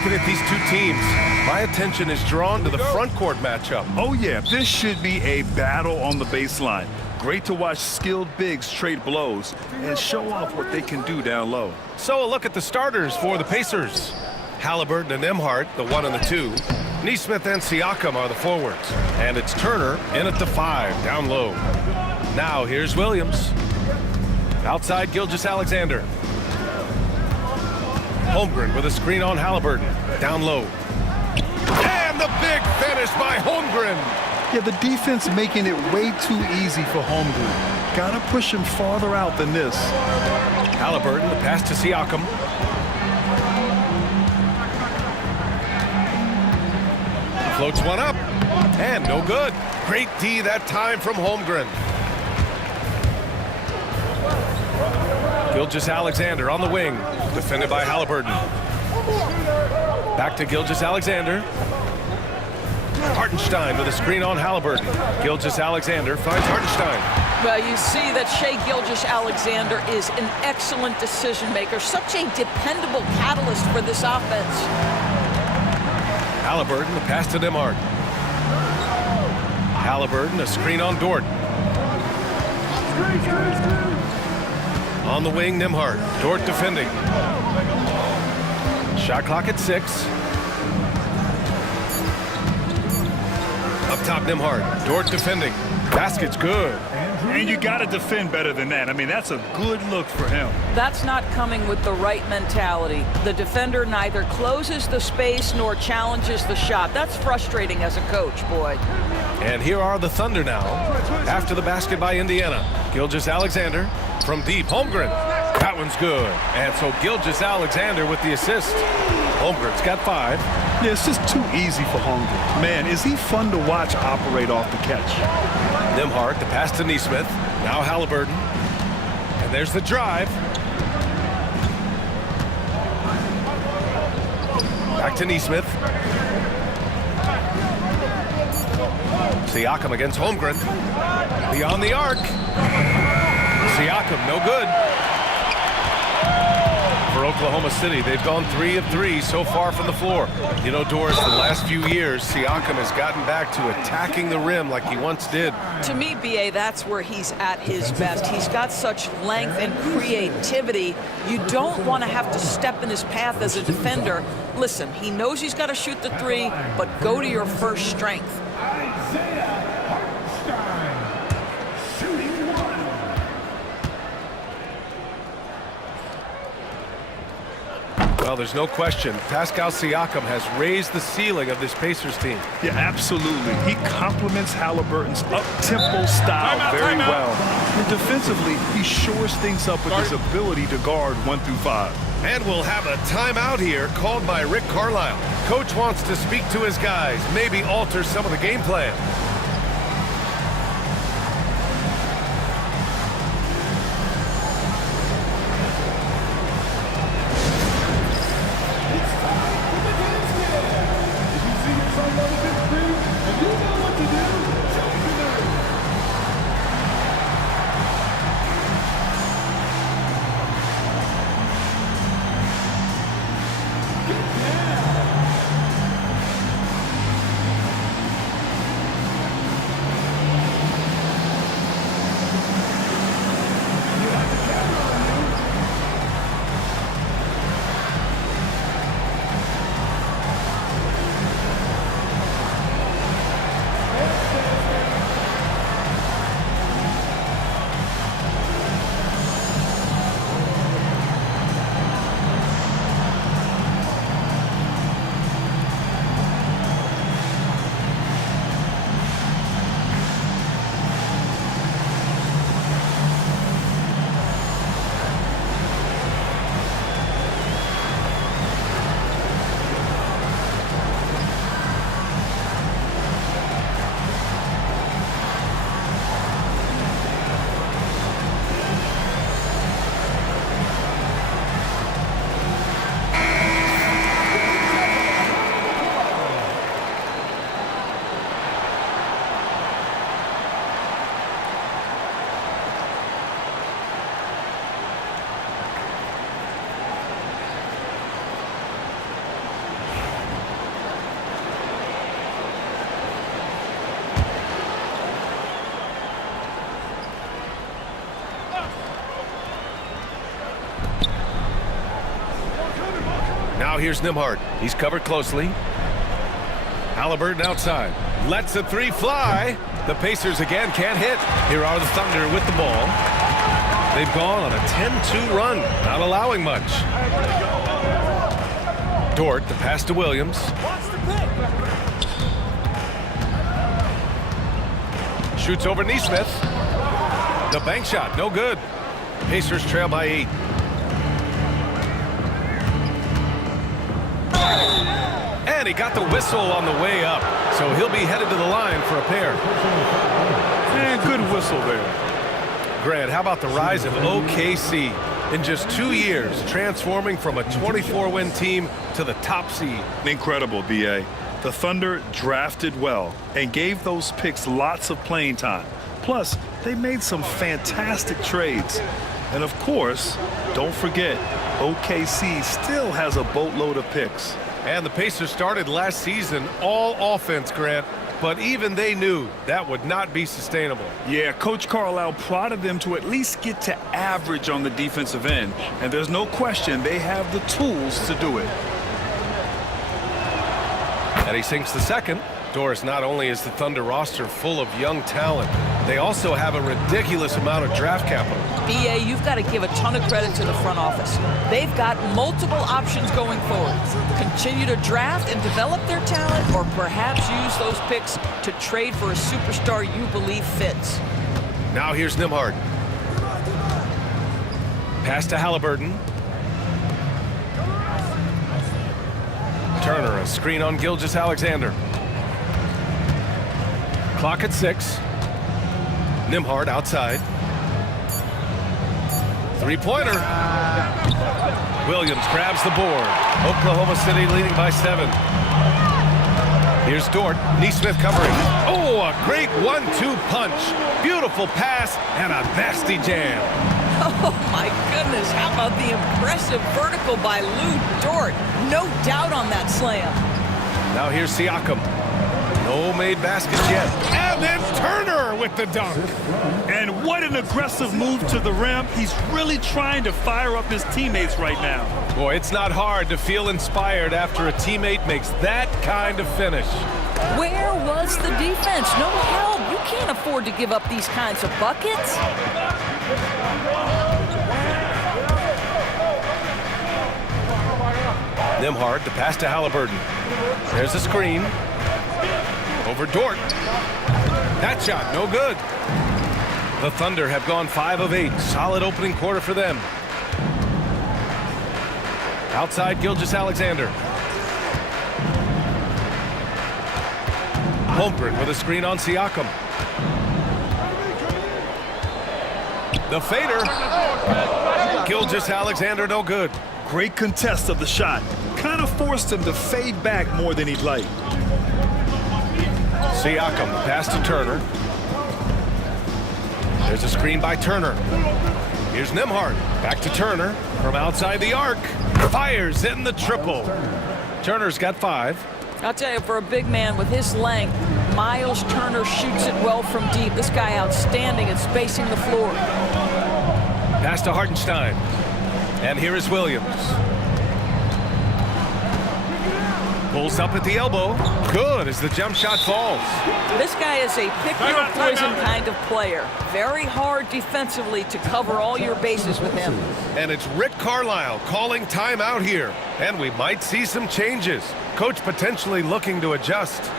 Looking at these two teams, my attention is drawn to the front court matchup. Oh yeah, this should be a battle on the baseline. Great to watch skilled bigs trade blows and show off what they can do down low. So a look at the starters for the Pacers. Halliburton and Nembhard, the 1 and the 2. Nesmith and Siakam are the forwards. And it's Turner in at the 5, down low. Now here's Williams. Outside Gilgeous-Alexander. Holmgren with a screen on Halliburton, down low. And the big finish by Holmgren. Yeah, the defense making it way too easy for Holmgren. Gotta push him farther out than this. Halliburton, the pass to Siakam. Floats one up, and no good. Great D that time from Holmgren. Gilgeous-Alexander on the wing, defended by Halliburton. Back to Gilgeous-Alexander. Hartenstein with a screen on Halliburton. Gilgeous-Alexander finds Hartenstein. Well, you see that Shai Gilgeous-Alexander is an excellent decision maker, such a dependable catalyst for this offense. Halliburton, the pass to Nembhard. Halliburton, a screen on Dort. On the wing, Nembhard. Dort defending. Shot clock at 6. Up top, Nembhard. Dort defending. Basket's good. And you got to defend better than that. I mean, that's a good look for him. That's not coming with the right mentality. The defender neither closes the space nor challenges the shot. That's frustrating as a coach, boy. And here are the Thunder now. After the basket by Indiana. Gilgeous-Alexander from deep. Holmgren. That one's good. And so Gilgeous-Alexander with the assist. Holmgren's got 5. Yeah, it's just too easy for Holmgren. Man, is he fun to watch operate off the catch. Nembhard, the pass to Nesmith. Now Halliburton. And there's the drive. Back to Nesmith. Siakam against Holmgren. Beyond the arc. Siakam, no good. For Oklahoma City, they've gone 3 of 3 so far from the floor. You know, Doris, the last few years, Siakam has gotten back to attacking the rim like he once did. To me, B.A., that's where he's at his best. He's got such length and creativity. You don't want to have to step in his path as a defender. Listen, he knows he's got to shoot the 3, but go to your first strength. Well, there's no question. Pascal Siakam has raised the ceiling of this Pacers team. Yeah, absolutely. He complements Halliburton's up-tempo style very well. And defensively, he shores things up with his ability to guard 1 through 5. And we'll have a timeout here called by Rick Carlisle. Coach wants to speak to his guys, maybe alter some of the game plan. here's Nembhard. He's covered closely. Halliburton outside. Lets a three fly. The Pacers again can't hit. Here are the Thunder with the ball. They've gone on a 10-2 run, not allowing much. Dort, the pass to Williams. Shoots over Neesmith. The bank shot, no good. Pacers trail by 8. And he got the whistle on the way up, so he'll be headed to the line for a pair. And good whistle there. Grant, how about the rise of OKC? In just 2 years, transforming from a 24-win team to the top seed. Incredible, B.A. The Thunder drafted well and gave those picks lots of playing time. Plus, they made some fantastic trades. And of course, don't forget, OKC still has a boatload of picks. And the Pacers started last season all offense, Grant, but even they knew that would not be sustainable. Yeah, Coach Carlisle prodded them to at least get to average on the defensive end. And there's no question they have the tools to do it. And he sinks the second. Doris, not only is the Thunder roster full of young talent, they also have a ridiculous amount of draft capital. BA, you've got to give a ton of credit to the front office. They've got multiple options going forward. Continue to draft and develop their talent, or perhaps use those picks to trade for a superstar you believe fits. Now here's Nembhard. Pass to Halliburton. Turner, a screen on Gilgeous-Alexander. Clock at 6. Nembhard outside. Three-pointer. Williams grabs the board. Oklahoma City leading by 7. Here's Dort. Neesmith covering. Oh, a great 1-2 punch. Beautiful pass and a nasty jam. Oh, my goodness. How about the impressive vertical by Lou Dort? No doubt on that slam. Now here's Siakam. No made baskets yet. And then Turner with the dunk. And what an aggressive move to the rim. He's really trying to fire up his teammates right now. Boy, it's not hard to feel inspired after a teammate makes that kind of finish. Where was the defense? No help. You can't afford to give up these kinds of buckets. Nembhard, the pass to Halliburton. There's a screen. Over Dort. That shot, no good. The Thunder have gone 5 of 8. Solid opening quarter for them. Outside Gilgeous-Alexander. Holmgren with a screen on Siakam. The fader. Gilgeous-Alexander, no good. Great contest of the shot. Kind of forced him to fade back more than he'd like. Siakam, pass to Turner. There's a screen by Turner. Here's Nembhard. Back to Turner from outside the arc. Fires in the triple. Turner's got 5. I'll tell you, for a big man with his length, Miles Turner shoots it well from deep. This guy outstanding at spacing the floor. Pass to Hartenstein. And here is Williams. Pulls up at the elbow. Good as the jump shot falls. This guy is a pick-your-poison kind of player. Very hard defensively to cover all your bases with him. And it's Rick Carlisle calling timeout here. And we might see some changes. Coach potentially looking to adjust.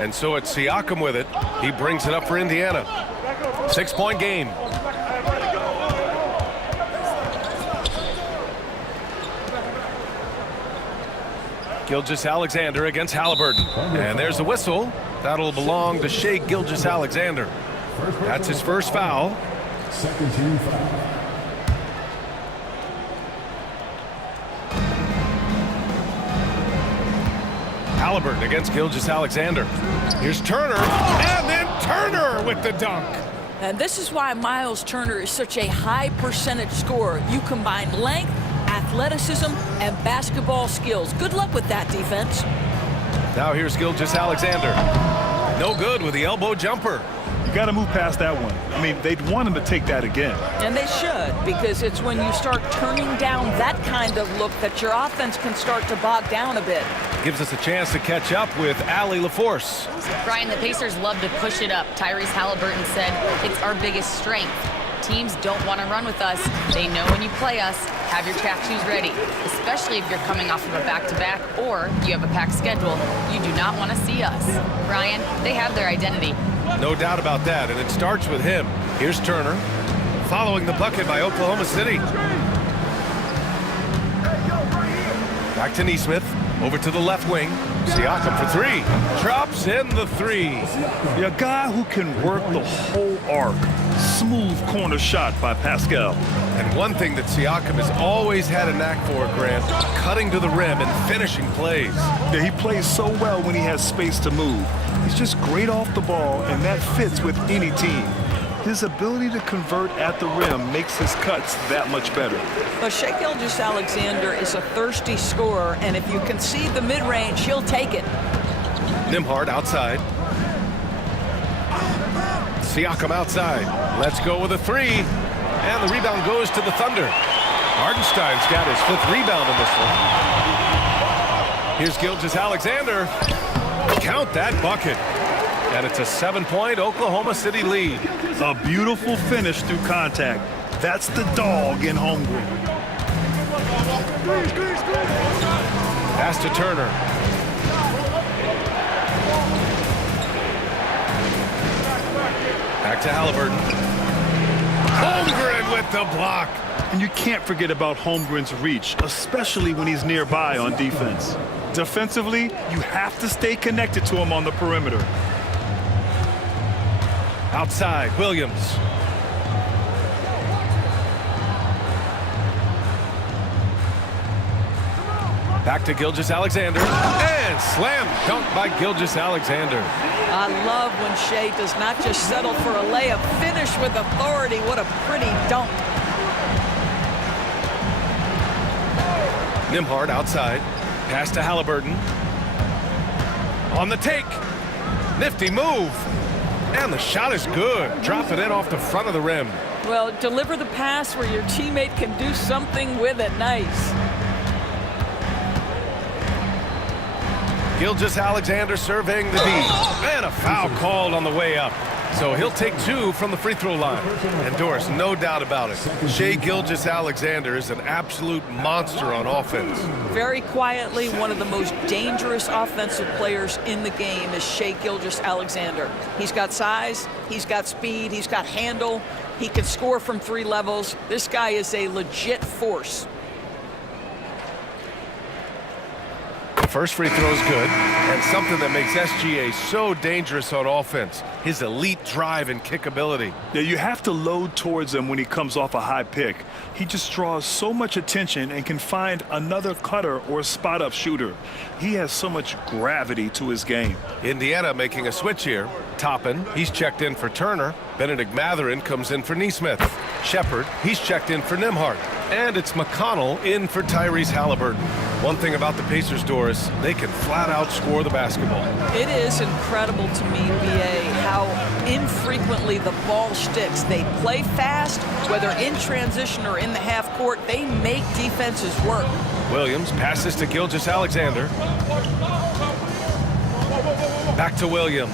And so it's Siakam with it. He brings it up for Indiana. 6-point game. Gilgeous-Alexander against Halliburton. And there's a whistle. That'll belong to Shai Gilgeous-Alexander. That's his first foul. Second team foul. Halliburton against Gilgeous-Alexander. Here's Turner, and then Turner with the dunk. And this is why Miles Turner is such a high percentage scorer. You combine length, athleticism, and basketball skills. Good luck with that, defense. Now here's Gilgeous-Alexander. No good with the elbow jumper. You got to move past that one. I mean, they'd want him to take that again. And they should, because it's when you start turning down that kind of look that your offense can start to bog down a bit. Gives us a chance to catch up with Allie LaForce. Brian, the Pacers love to push it up. Tyrese Halliburton said it's our biggest strength. Teams don't want to run with us. They know when you play us, have your track shoes ready, especially if you're coming off of a back-to-back or you have a packed schedule. You do not want to see us. Brian, they have their identity. No doubt about that, and it starts with him. Here's Turner, following the bucket by Oklahoma City. Back to Nesmith, over to the left wing. Siakam for three, drops in the three. A guy who can work the whole arc. Smooth corner shot by Pascal. And one thing that Siakam has always had a knack for, Grant, cutting to the rim and finishing plays. Yeah, he plays so well when he has space to move. He's just great off the ball, and that fits with any team. His ability to convert at the rim makes his cuts that much better. But Shai Gilgeous-Alexander is a thirsty scorer, and if you concede the mid-range, he'll take it. Nembhard outside. Siakam outside. Let's go with a three. And the rebound goes to the Thunder. Hartenstein's got his 5th rebound in this one. Here's Gilgeous-Alexander. Count that bucket. And it's a 7-point Oklahoma City lead. A beautiful finish through contact. That's the dog in Holmgren. Pass to Turner. Back to Halliburton. Holmgren with the block. And you can't forget about Holmgren's reach, especially when he's nearby on defense. Defensively, you have to stay connected to him on the perimeter. Outside, Williams. Back to Gilgeous-Alexander. And slam dunk by Gilgeous-Alexander. I love when Shai does not just settle for a layup, finish with authority. What a pretty dunk. Nembhard outside. Pass to Halliburton. On the take. Nifty move. And the shot is good. Drop it in off the front of the rim. Well, deliver the pass where your teammate can do something with it. Nice. Gilgeous-Alexander surveying the D. And a foul called on the way up. So he'll take 2 from the free throw line. And Doris, no doubt about it, Shai Gilgeous-Alexander is an absolute monster on offense. Very quietly, one of the most dangerous offensive players in the game is Shai Gilgeous-Alexander. He's got size, he's got speed, he's got handle, he can score from 3 levels. This guy is a legit force. First free throw is good, and something that makes SGA so dangerous on offense, his elite drive and kick ability. Yeah, you have to load towards him when he comes off a high pick. He just draws so much attention and can find another cutter or spot-up shooter. He has so much gravity to his game. Indiana making a switch here. Toppin, he's checked in for Turner. Benedict Mathurin comes in for Nesmith. Shepard, he's checked in for Nembhard. And it's McConnell in for Tyrese Halliburton. One thing about the Pacers, Doris, they can flat out score the basketball. It is incredible to me, B.A., how infrequently the ball sticks. They play fast, whether in transition or in the half court. They make defenses work. Williams passes to Gilgeous-Alexander. Back to Williams.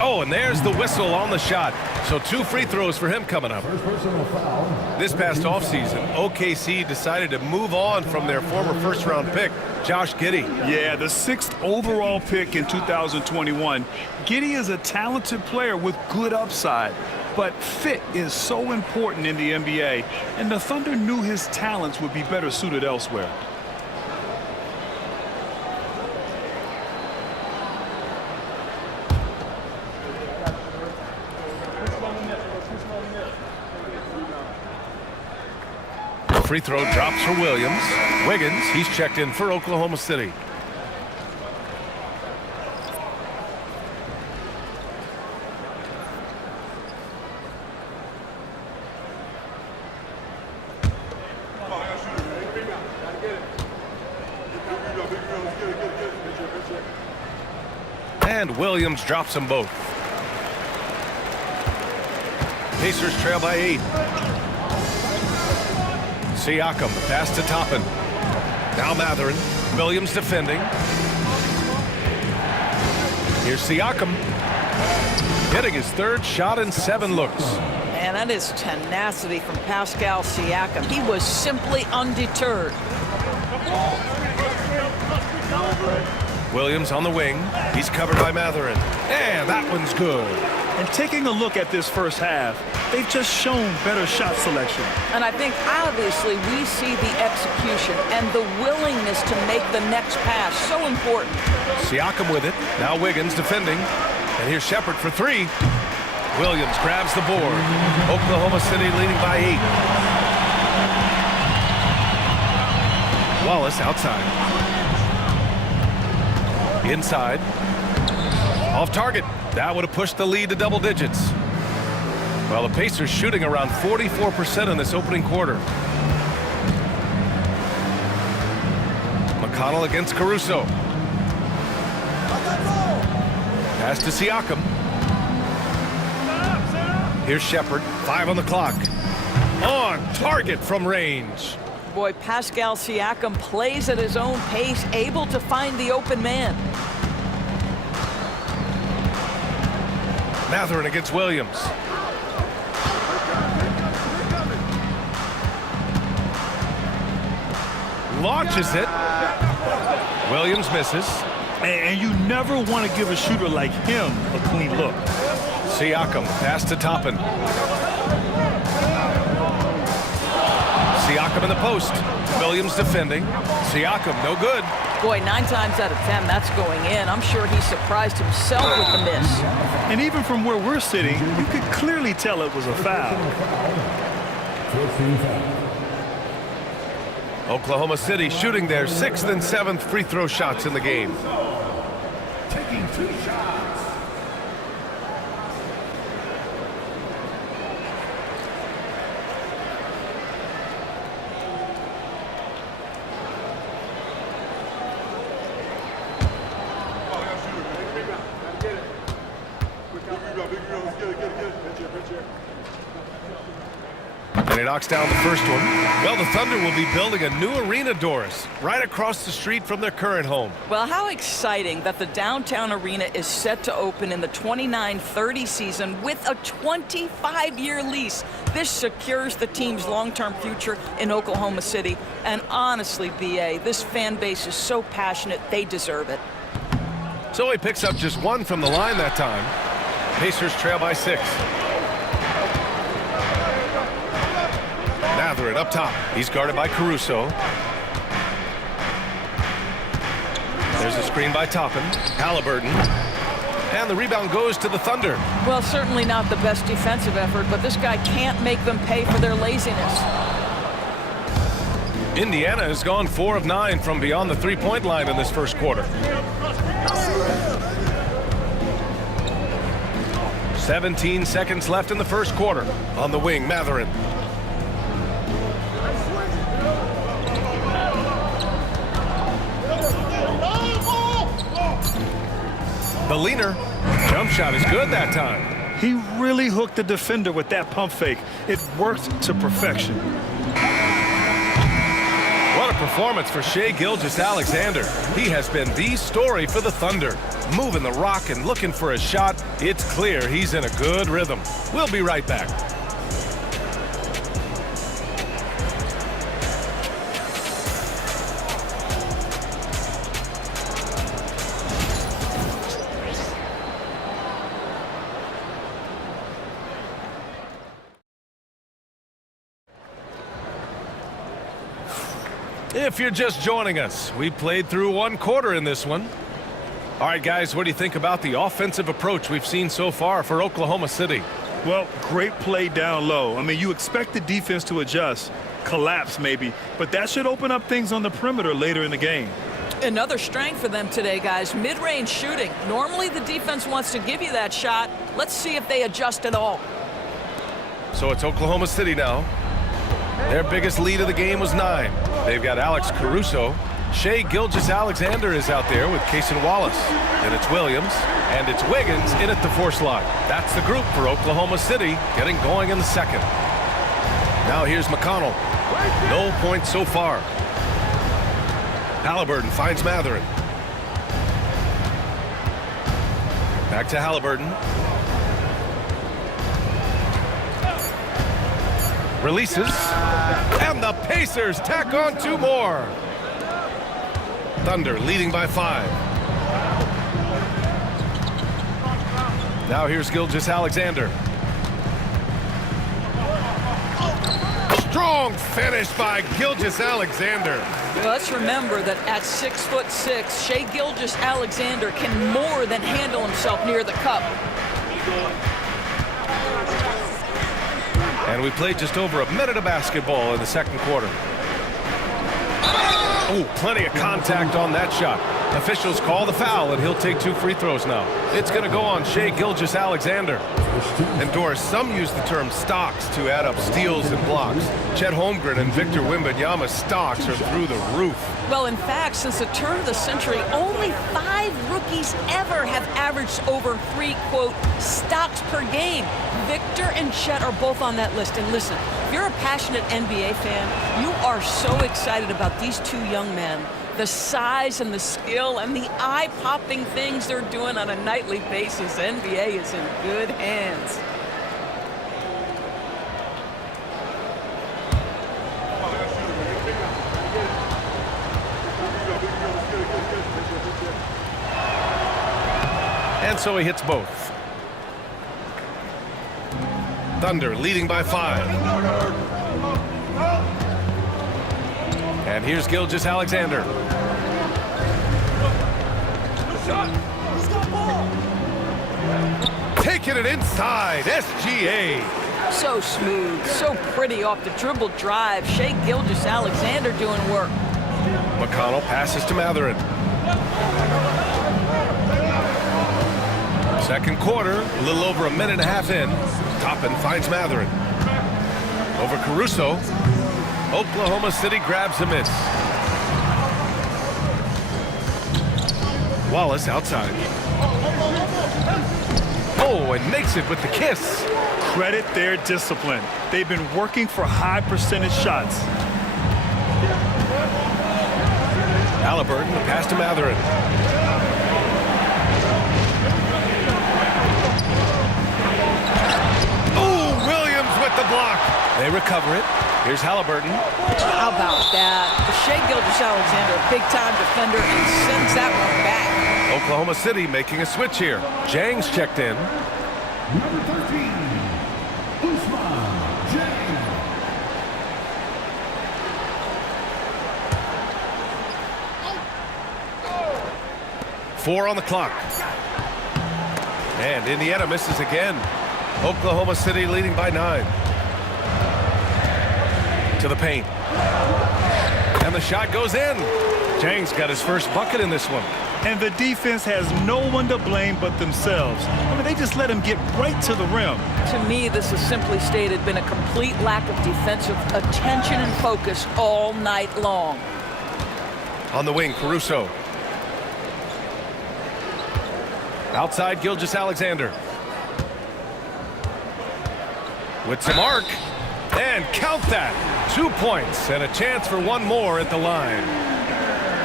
Oh, and there's the whistle on the shot. So 2 free throws for him coming up. First personal foul. This past offseason, OKC decided to move on from their former first-round pick, Josh Giddey. Yeah, the 6th overall pick in 2021. Giddey is a talented player with good upside, but fit is so important in the NBA, and the Thunder knew his talents would be better suited elsewhere. Free throw drops for Williams. Wiggins, he's checked in for Oklahoma City. And Williams drops them both. Pacers trail by 8. Siakam, pass to Toppin. Now Mathurin. Williams defending. Here's Siakam. Hitting his 3rd shot in 7 looks. Man, that is tenacity from Pascal Siakam. He was simply undeterred. Williams on the wing. He's covered by Mathurin. And that one's good. And taking a look at this first half, they've just shown better shot selection. And I think obviously we see the execution and the willingness to make the next pass so important. Siakam with it. Now Wiggins defending. And here's Shepherd for 3. Williams grabs the board. Oklahoma City leading by 8. Wallace outside. Inside. Off target. That would have pushed the lead to double digits. Well, the Pacers shooting around 44% in this opening quarter. McConnell against Caruso. Pass to Siakam. Here's Shepherd. 5 on the clock. On target from range. Boy, Pascal Siakam plays at his own pace, able to find the open man. Mathurin against Williams. Launches it. Williams misses. And you never want to give a shooter like him a clean look. Siakam, pass to Toppin. Siakam in the post. Williams defending. Siakam, no good. Boy, 9 times out of 10, that's going in. I'm sure he surprised himself with the miss. And even from where we're sitting, you could clearly tell it was a foul. 14 foul. Oklahoma City shooting their 6th and 7th free throw shots in the game. Taking 2 shots. And he knocks down the first one. Well, the Thunder will be building a new arena, Doris, right across the street from their current home. Well, how exciting that the downtown arena is set to open in the 29-30 season with a 25-year lease. This secures the team's long-term future in Oklahoma City. And honestly, BA, this fan base is so passionate, they deserve it. So he picks up just 1 from the line that time. Pacers trail by 6. Mathurin up top. He's guarded by Caruso. There's a screen by Toppin. Halliburton. And the rebound goes to the Thunder. Well, certainly not the best defensive effort, but this guy can't make them pay for their laziness. Indiana has gone 4 of 9 from beyond the three-point line in this first quarter. 17 seconds left in the first quarter. On the wing, Mathurin. The leaner. Jump shot is good that time. He really hooked the defender with that pump fake. It worked to perfection. What a performance for Shai Gilgeous-Alexander. He has been the story for the Thunder. Moving the rock and looking for a shot, it's clear he's in a good rhythm. We'll be right back. If you're just joining us, we played through one quarter in this one. All right, guys, what do you think about the offensive approach we've seen so far for Oklahoma City? Well, great play down low. I mean, you expect the defense to adjust, collapse maybe, but that should open up things on the perimeter later in the game. Another strength for them today, guys, mid-range shooting. Normally the defense wants to give you that shot. Let's see if they adjust at all. So it's Oklahoma City now. Their biggest lead of the game was 9. They've got Alex Caruso. Shai Gilgeous-Alexander is out there with Cason Wallace. Then it's Williams, and it's Wiggins in at the 4 slot. That's the group for Oklahoma City getting going in the second. Now here's McConnell. No points so far. Haliburton finds Mathurin. Back to Haliburton. Releases. And the Pacers tack on 2 more. Thunder leading by 5. Now here's Gilgeous-Alexander. Strong finish by Gilgeous-Alexander. Let's remember that at 6'6", Shai Gilgeous-Alexander can more than handle himself near the cup. And we played just over a minute of basketball in the second quarter. Oh, plenty of contact on that shot. Officials call the foul, and he'll take 2 free throws now. It's going to go on Shai Gilgeous-Alexander. And Doris, some use the term stocks to add up steals and blocks. Chet Holmgren and Victor Wembanyama's stocks are through the roof. Well, in fact, since the turn of the century, only 5 rookies ever have averaged over 3, quote, stocks per game. Victor and Chet are both on that list. And listen, if you're a passionate NBA fan, you are so excited about these 2 young men. The size and the skill and the eye-popping things they're doing on a nightly basis. NBA is in good hands. And so he hits both. Thunder leading by 5. And here's Gilgeous-Alexander. Taking it inside, SGA. So smooth, so pretty off the dribble drive. Shai Gilgeous-Alexander doing work. McConnell passes to Mathurin. Second quarter, a little over a minute and a half in. Toppin finds Mathurin. Over Caruso. Oklahoma City grabs a miss. Wallace outside. Oh, and makes it with the kiss. Credit their discipline. They've been working for high percentage shots. Haliburton, the pass to Mathurin. Oh, Williams with the block. They recover it. Here's Haliburton. How about that? Shai Gilgeous-Alexander, a big-time defender, and sends that one back. Oklahoma City making a switch here. Jang's checked in. Number 13, Ousmane Dieng. 4 on the clock. And Indiana misses again. Oklahoma City leading by 9. To the paint. And the shot goes in. Jang's got his first bucket in this one. And the defense has no one to blame but themselves. I mean, they just let him get right to the rim. To me, this has simply stated been a complete lack of defensive attention and focus all night long. On the wing, Caruso. Outside, Gilgeous-Alexander. With some arc. And Count that. 2 points and a chance for one more at the line.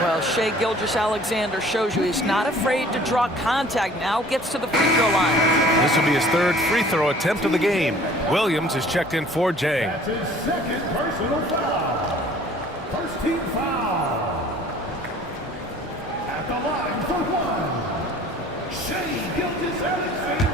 Well, Shai Gilgeous-Alexander shows you he's not afraid to draw contact. Now gets to the free throw line. This will be his third free throw attempt of the game. Williams is checked in for Jang. That's his second personal foul. First team foul. At the line for one, Shai Gilgeous-Alexander.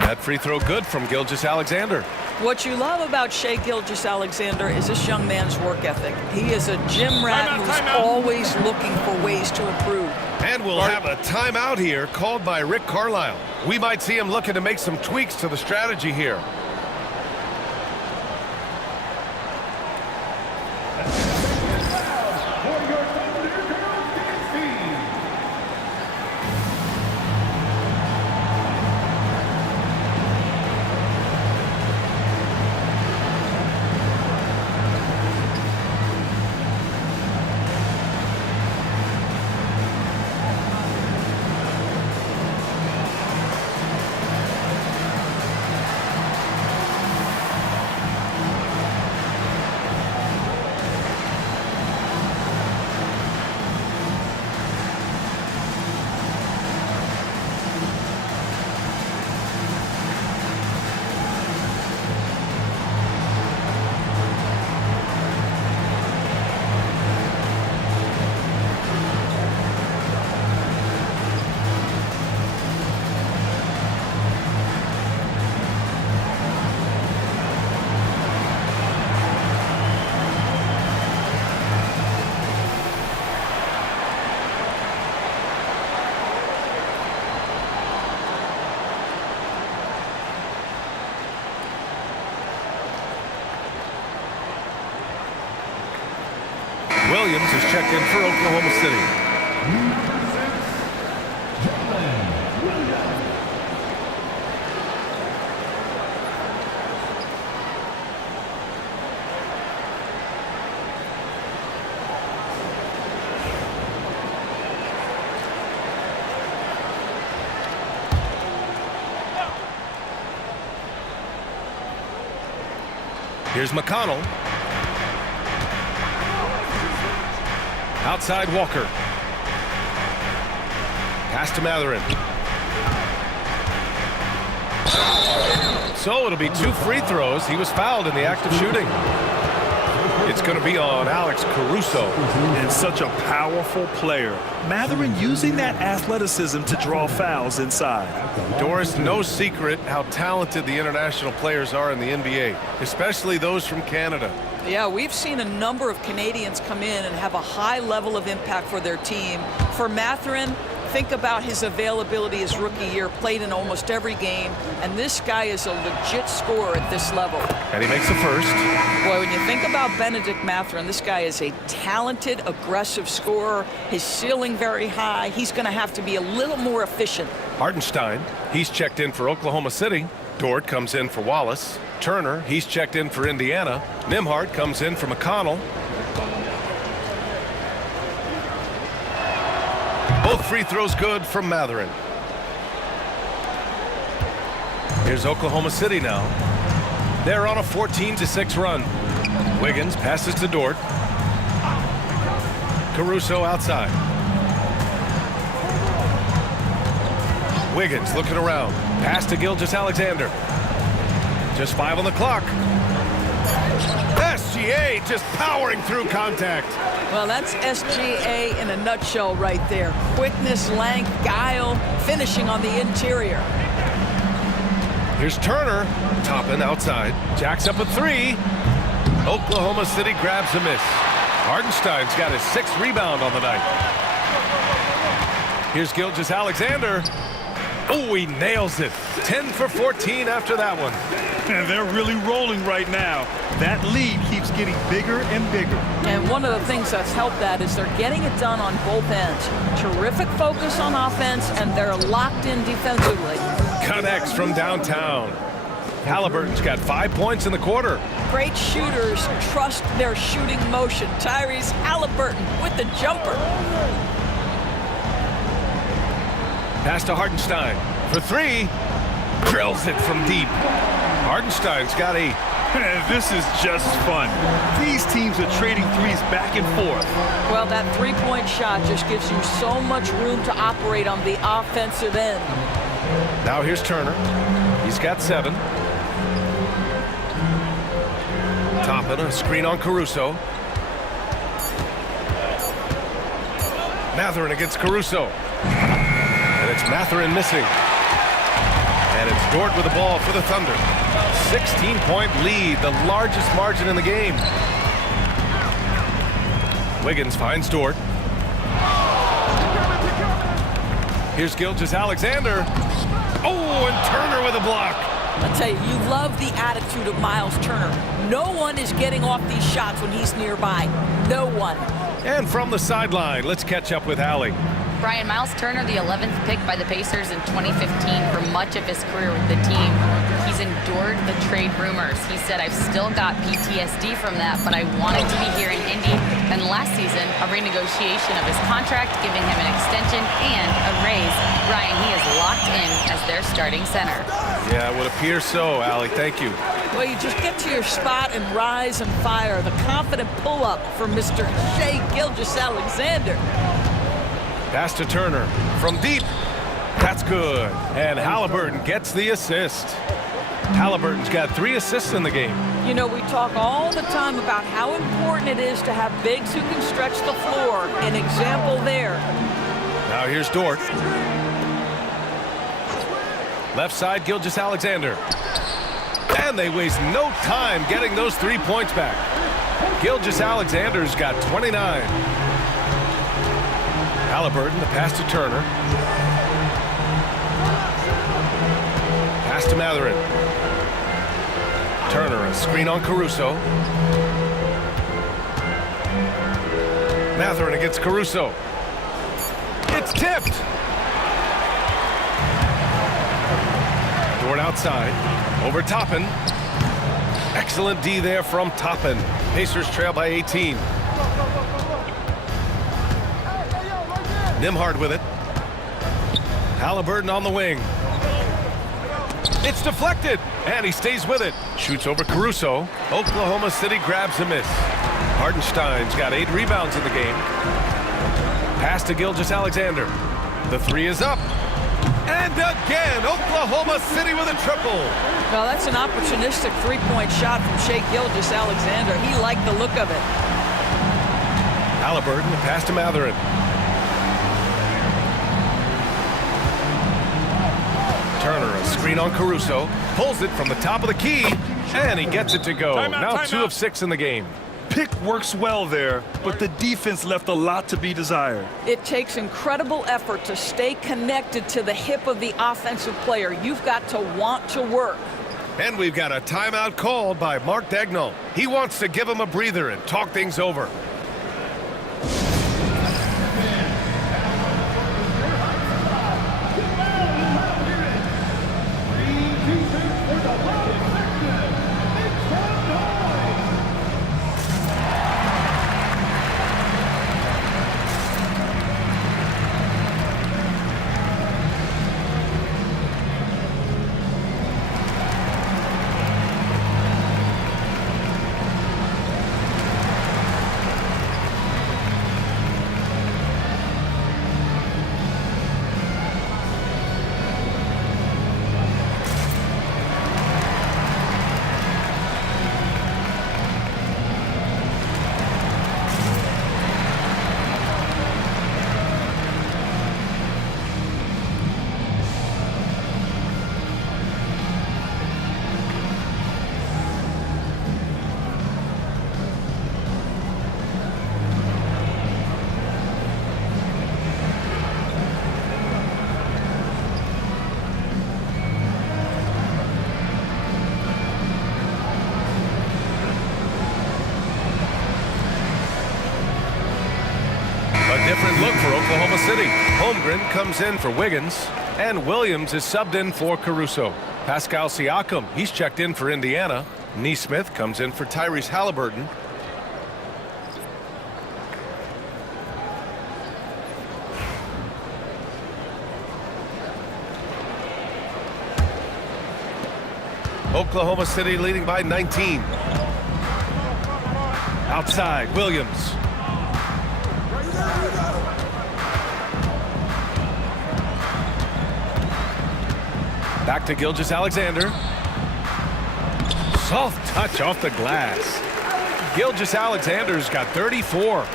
That free throw good from Gilgeous-Alexander. What you love about Shai Gilgeous-Alexander is this young man's work ethic. He is a gym rat who's always looking for ways to improve. And we'll have a timeout here called by Rick Carlisle. We might see him looking to make some tweaks to the strategy here. For your Thunder Girls dance team. Williams is checked in for Oklahoma City. Here's McConnell. Outside Walker. Pass to Mathurin. So it'll be 2 free throws. He was fouled in the act of shooting. It's going to be on Alex Caruso. And such a powerful player. Mathurin using that athleticism to draw fouls inside. Doris, no secret how talented the international players are in the NBA, especially those from Canada. Yeah, we've seen a number of Canadians come in and have a high level of impact for their team. For Mathurin, think about his availability his rookie year, played in almost every game, and this guy is a legit scorer at this level. And he makes the first. Boy, when you think about Bennedict Mathurin, this guy is a talented, aggressive scorer. His ceiling very high. He's going to have to be a little more efficient. Hartenstein, he's checked in for Oklahoma City. Dort comes in for Wallace. Turner, he's checked in for Indiana. Nembhard comes in for McConnell. Both free throws good from Mathurin. Here's Oklahoma City now. They're on a 14-6 run. Wiggins passes to Dort. Caruso outside. Wiggins looking around. Pass to Gilgeous-Alexander. Just 5 on the clock. SGA just powering through contact. Well, that's SGA in a nutshell right there. Quickness, length, guile, finishing on the interior. Here's Turner. Toppin outside. Jacks up a 3. Oklahoma City grabs a miss. Hartenstein's got his 6th rebound on the night. Here's Gilgeous-Alexander. Oh, he nails it. 10 for 14 after that one. And they're really rolling right now. That lead keeps getting bigger and bigger. And one of the things that's helped that is they're getting it done on both ends. Terrific focus on offense, and they're locked in defensively. Connects from downtown. Halliburton's got 5 points in the quarter. Great shooters trust their shooting motion. Tyrese Halliburton with the jumper. Pass to Hartenstein. For three. Drills it from deep. Hartenstein's got 8. Man, this is just fun. These teams are trading threes back and forth. Well, that three-point shot just gives you so much room to operate on the offensive end. Now here's Turner. He's got 7. Toppin, a screen on Caruso. Mathurin against Caruso. And it's Mathurin missing. And it's Dort with the ball for the Thunder. 16-point lead, the largest margin in the game. Wiggins finds Dort. Here's Gilgeous-Alexander. Oh, and Turner with a block. I'll tell you, you love the attitude of Miles Turner. No one is getting off these shots when he's nearby. No one. And from the sideline, let's catch up with Allie. Brian, Miles Turner, the 11th pick by the Pacers in 2015 for much of his career with the team. He's endured the trade rumors. He said, I've still got PTSD from that, but I wanted to be here in Indy. And last season, a renegotiation of his contract, giving him an extension and a raise. Brian, he is locked in as their starting center. Yeah, it would appear so, Allie. Thank you. Well, you just get to your spot and rise and fire. The confident pull-up from Mr. Shai Gilgeous-Alexander. Pass to Turner from deep. That's good. And Haliburton gets the assist. Haliburton's got 3 assists in the game. You know, we talk all the time about how important it is to have bigs who can stretch the floor. An example there. Now here's Dort. Left side, Gilgeous-Alexander. And they waste no time getting those 3 points back. Gilgeous-Alexander's got 29. Haliburton, the pass to Turner. Pass to Mathurin. Turner, a screen on Caruso. Mathurin against Caruso. It's tipped. Dort outside. Over Toppin. Excellent D there from Toppin. Pacers trail by 18. Nembhard with it. Haliburton on the wing. It's deflected, and he stays with it. Shoots over Caruso. Oklahoma City grabs a miss. Hartenstein's got 8 rebounds in the game. Pass to Gilgeous-Alexander. The 3 is up. And again, Oklahoma City with a triple. Well, that's an opportunistic three-point shot from Shai Gilgeous-Alexander. He liked the look of it. Haliburton, the pass to Mathurin. Turner, a screen on Caruso. Pulls it from the top of the key, and he gets it to go. Now 2 of 6 in the game. Pick works well there, but the defense left a lot to be desired. It takes incredible effort to stay connected to the hip of the offensive player. You've got to want to work. And we've got a timeout called by Mark Daigneault. He wants to give him a breather and talk things over. Different look for Oklahoma City. Holmgren comes in for Wiggins, and Williams is subbed in for Caruso. Pascal Siakam, he's checked in for Indiana. Nesmith comes in for Tyrese Haliburton. Oklahoma City leading by 19. Outside, Williams. Back to Gilgeous-Alexander. Soft touch off the glass. Gilgeous-Alexander's got 34.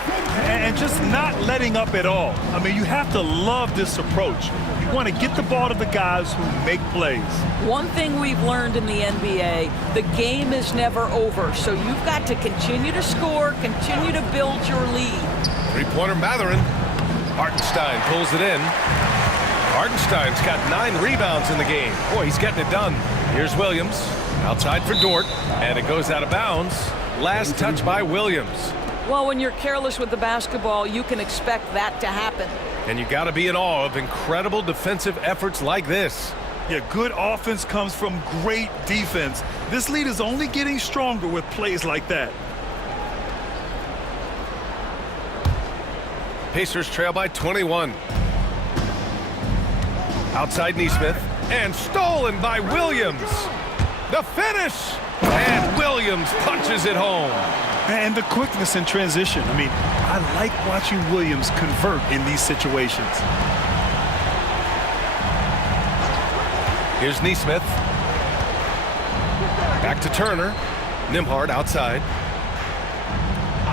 And just not letting up at all. I mean, you have to love this approach. You want to get the ball to the guys who make plays. One thing we've learned in the NBA, the game is never over. So you've got to continue to score, continue to build your lead. Three-pointer Mathurin. Hartenstein pulls it in. Hartenstein's got 9 rebounds in the game. Boy, he's getting it done. Here's Williams. Outside for Dort. And it goes out of bounds. Last touch by Williams. Well, when you're careless with the basketball, you can expect that to happen. And you got to be in awe of incredible defensive efforts like this. Yeah, good offense comes from great defense. This lead is only getting stronger with plays like that. Pacers trail by 21. Outside Nesmith. And stolen by Williams. The finish. And Williams punches it home. And the quickness in transition. I mean, I like watching Williams convert in these situations. Here's Nesmith. Back to Turner. Nembhard outside.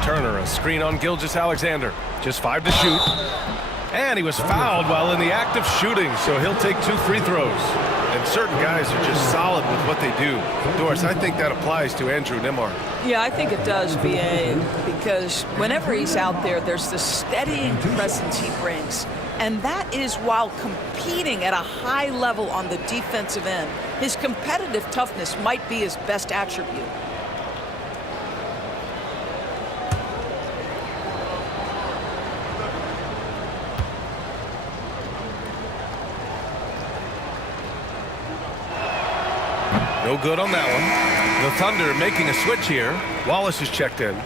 Turner, a screen on Gilgeous-Alexander. Just 5 to shoot. And he was fouled while in the act of shooting, so he'll take 2 free throws. And certain guys are just solid with what they do. Doris, I think that applies to Andrew Nembhard. Yeah, I think it does, VA, because whenever he's out there, there's the steadying presence he brings. And that is while competing at a high level on the defensive end. His competitive toughness might be his best attribute. No good on that one. The Thunder making a switch here. Wallace is checked in.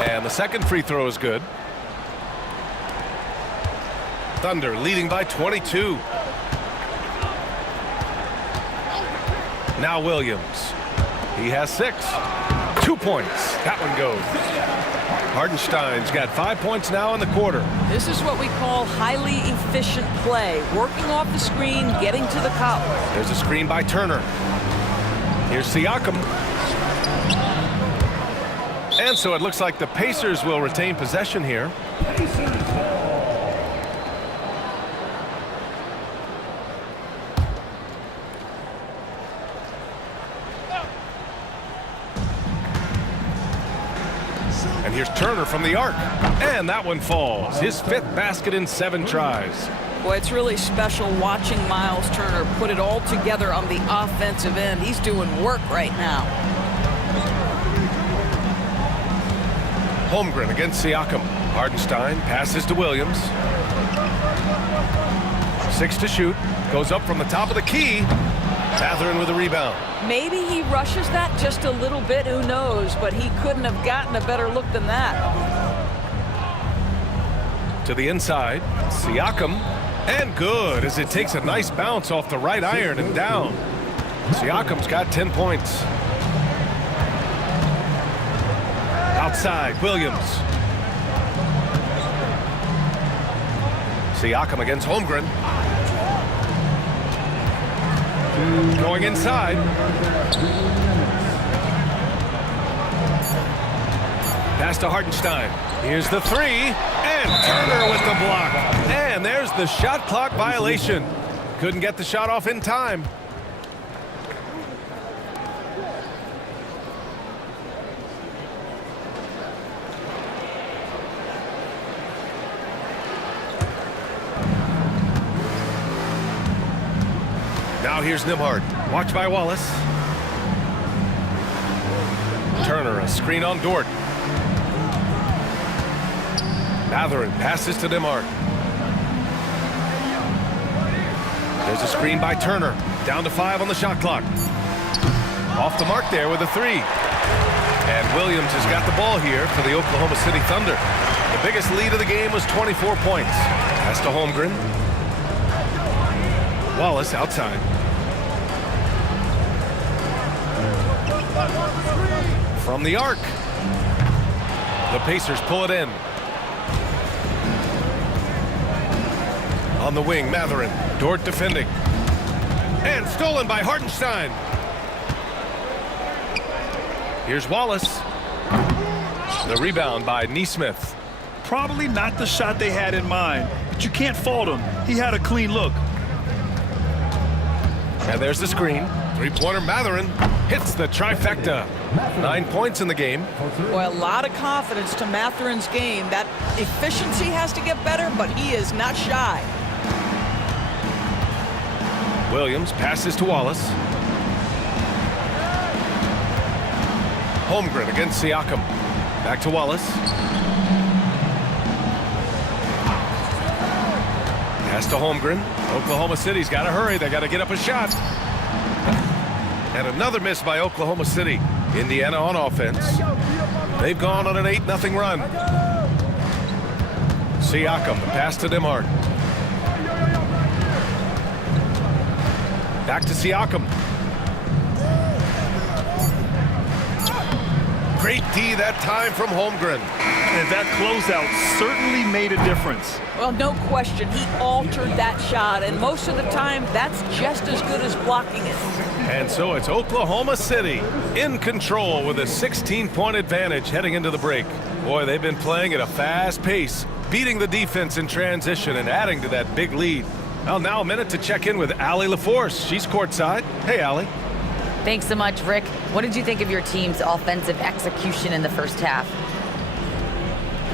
And the second free throw is good. Thunder leading by 22. Now Williams. He has 6. 2 points. That one goes. Hartenstein's got 5 points now in the quarter. This is what we call highly efficient play. Working off the screen, getting to the cup. There's a screen by Turner. Here's Siakam. And so it looks like the Pacers will retain possession here. And here's Turner from the arc. And that one falls. His 5th basket in 7 tries. Boy, it's really special watching Miles Turner put it all together on the offensive end. He's doing work right now. Holmgren against Siakam. Hartenstein passes to Williams. 6 to shoot. Goes up from the top of the key. Mathurin with a rebound. Maybe he rushes that just a little bit, who knows, but he couldn't have gotten a better look than that. To the inside, Siakam, and good as it takes a nice bounce off the right iron and down. Siakam's got 10 points. Outside, Williams. Siakam against Holmgren. Going inside. Pass to Hartenstein. Here's the 3. And Turner with the block. And there's the shot clock violation. Couldn't get the shot off in time. Now here's Nembhard. Watched by Wallace. Turner, a screen on Dort. Matherin passes to Demhart. There's a screen by Turner. Down to 5 on the shot clock. Off the mark there with a 3. And Williams has got the ball here for the Oklahoma City Thunder. The biggest lead of the game was 24 points. Pass to Holmgren. Wallace outside. From the arc. The Pacers pull it in. On the wing, Matherin. Dort defending. And stolen by Hartenstein. Here's Wallace. The rebound by Nesmith. Probably not the shot they had in mind, but you can't fault him. He had a clean look. And there's the screen. Three-pointer Matherin hits the trifecta. 9 points in the game. Well, a lot of confidence to Matherin's game. That efficiency has to get better, but he is not shy. Williams passes to Wallace. Holmgren against Siakam. Back to Wallace. Pass to Holmgren. Oklahoma City's got to hurry. They got to get up a shot. And another miss by Oklahoma City. Indiana on offense. They've gone on an 8-0 run. Siakam, the pass to Demhart. Back to Siakam. Great D that time from Holmgren. And that closeout certainly made a difference. Well, no question. He altered that shot, and most of the time, that's just as good as blocking it. And so it's Oklahoma City in control with a 16-point advantage heading into the break. Boy, they've been playing at a fast pace, beating the defense in transition and adding to that big lead. Well, now a minute to check in with Allie LaForce. She's courtside. Hey, Allie. Thanks so much, Rick. What did you think of your team's offensive execution in the first half?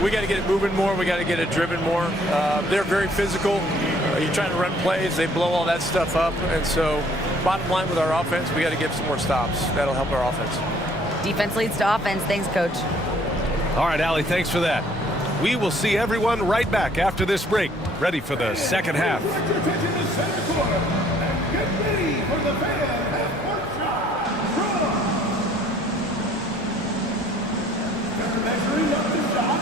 We got to get it moving more. We got to get it driven more. They're very physical. You're trying to run plays. They blow all that stuff up. And so bottom line with our offense, we got to get some more stops. That'll help our offense. Defense leads to offense. Thanks, Coach. All right, Allie, thanks for that. We will see everyone right back after this break, ready for the second half. Get ready for the fan half-court shot. They're measuring up the shot.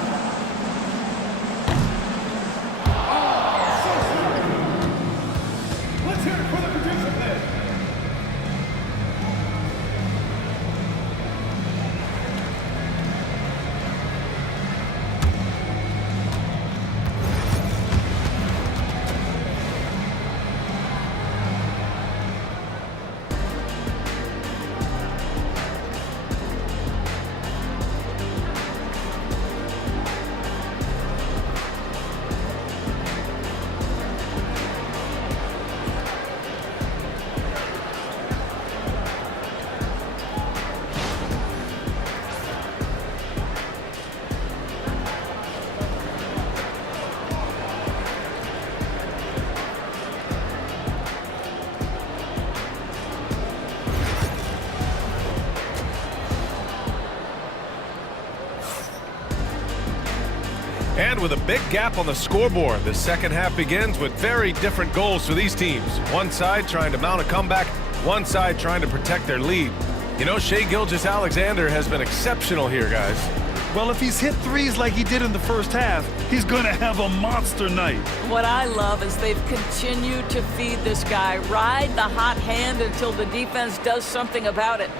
Let's hear it for the producer then. And with a big gap on the scoreboard, the second half begins with very different goals for these teams. One side trying to mount a comeback, one side trying to protect their lead. You know, Shai Gilgeous-Alexander has been exceptional here, guys. Well, if he's hit threes like he did in the first half, he's going to have a monster night. What I love is they've continued to feed this guy. Ride the hot hand until the defense does something about it.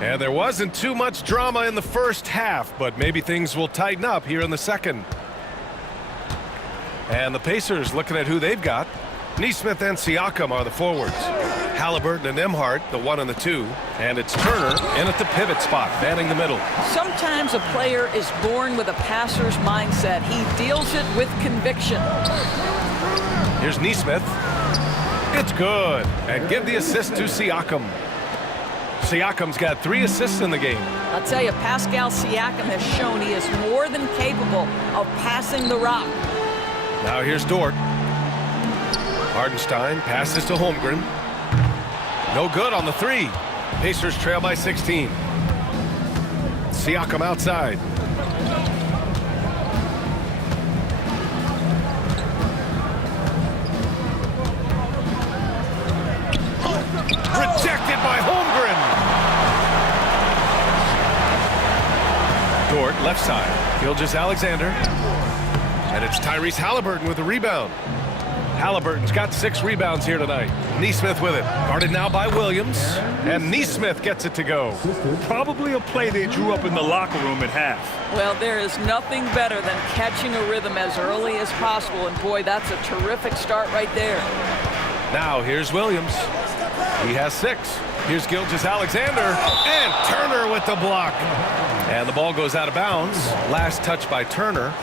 And there wasn't too much drama in the first half, but maybe things will tighten up here in the second. And the Pacers looking at who they've got. Nesmith and Siakam are the forwards. Haliburton and Nembhard, the 1 and the 2. And it's Turner in at the pivot spot, manning the middle. Sometimes a player is born with a passer's mindset. He deals it with conviction. Here's Nesmith. It's good. And give the assist to Siakam. Siakam's got 3 assists in the game. I'll tell you, Pascal Siakam has shown he is more than capable of passing the rock. Now here's Dort. Hartenstein passes to Holmgren. No good on the three. Pacers trail by 16. Siakam outside. Rejected by Holmgren. Dort left side. Gilgeous-Alexander. And it's Tyrese Haliburton with the rebound. Halliburton's got 6 rebounds here tonight. Neesmith with it. Guarded now by Williams. And Neesmith gets it to go. Probably a play they drew up in the locker room at half. Well, there is nothing better than catching a rhythm as early as possible. And boy, that's a terrific start right there. Now here's Williams. He has 6. Here's Gilgeous-Alexander. And Turner with the block. And the ball goes out of bounds. Last touch by Turner.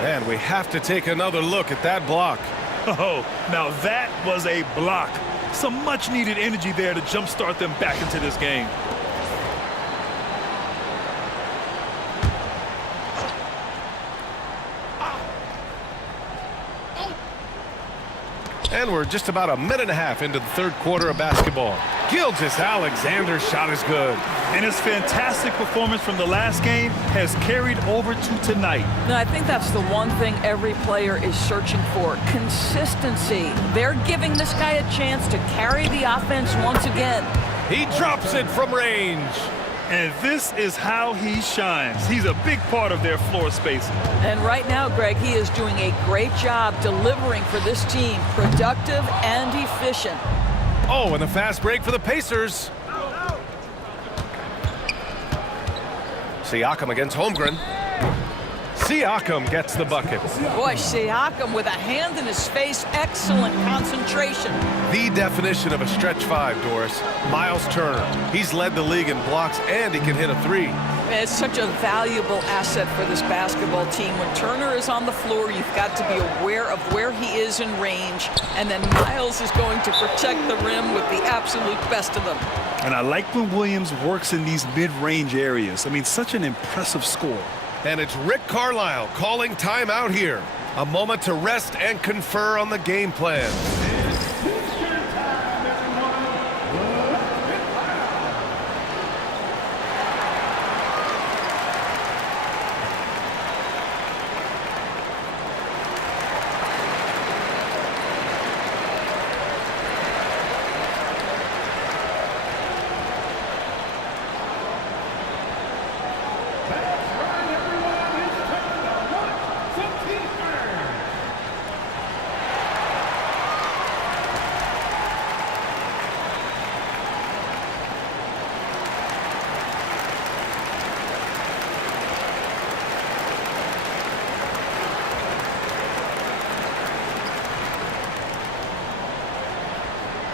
And we have to take another look at that block. Oh, now that was a block. Some much-needed energy there to jumpstart them back into this game. And we're just about a minute and a half into the third quarter of basketball. Gilgeous-Alexander's shot is good. And his fantastic performance from the last game has carried over to tonight. Now, I think that's the one thing every player is searching for. Consistency. They're giving this guy a chance to carry the offense once again. He drops it from range. And this is how he shines. He's a big part of their floor space. And right now, Greg, he is doing a great job delivering for this team. Productive and efficient. Oh, and a fast break for the Pacers. Siakam against Holmgren. Siakam gets the bucket. Boy, Siakam with a hand in his face. Excellent concentration. The definition of a stretch 5, Doris. Miles Turner. He's led the league in blocks, and he can hit a 3. It's such a valuable asset for this basketball team. When Turner is on the floor, you've got to be aware of where he is in range. And then Miles is going to protect the rim with the absolute best of them. And I like when Williams works in these mid-range areas. I mean, such an impressive score. And it's Rick Carlisle calling timeout here. A moment to rest and confer on the game plan.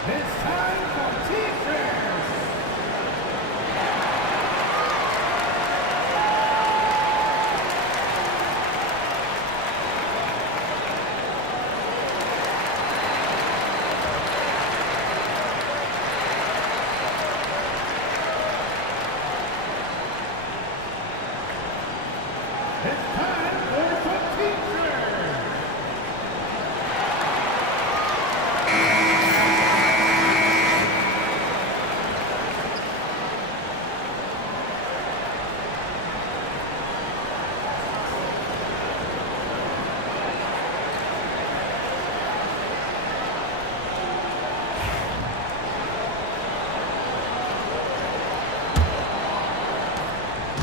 It's time for teachers. It's time for some teachers.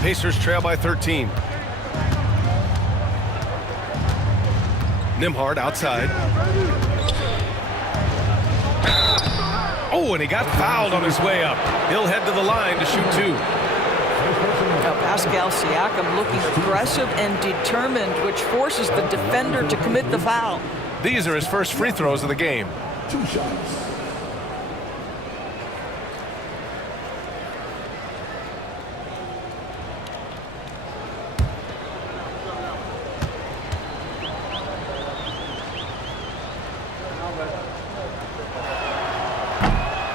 Pacers trail by 13. Nembhard outside. Oh, and he got fouled on his way up. He'll head to the line to shoot 2. Now, Pascal Siakam looking aggressive and determined, which forces the defender to commit the foul. These are his first free throws of the game. 2 shots.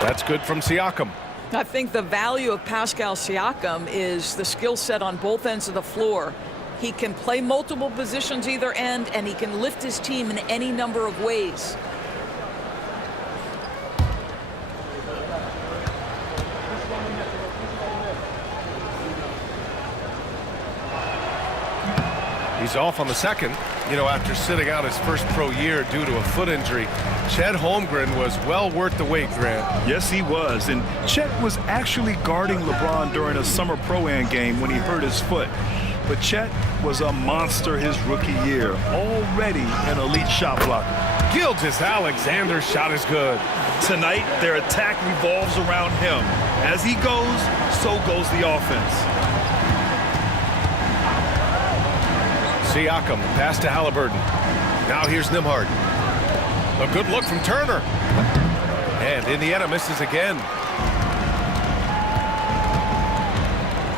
That's good from Siakam. I think the value of Pascal Siakam is the skill set on both ends of the floor. He can play multiple positions either end, and he can lift his team in any number of ways. He's off on the second. You know, after sitting out his first pro year due to a foot injury, Chet Holmgren was well worth the wait, Grant. Yes, he was. And Chet was actually guarding LeBron during a summer Pro-Am game when he hurt his foot. But Chet was a monster his rookie year, already an elite shot blocker. Gilgeous-Alexander's shot is good. Tonight, their attack revolves around him. As he goes, so goes the offense. Siakam, pass to Halliburton. Now here's Nembhard. A good look from Turner. And Indiana misses again.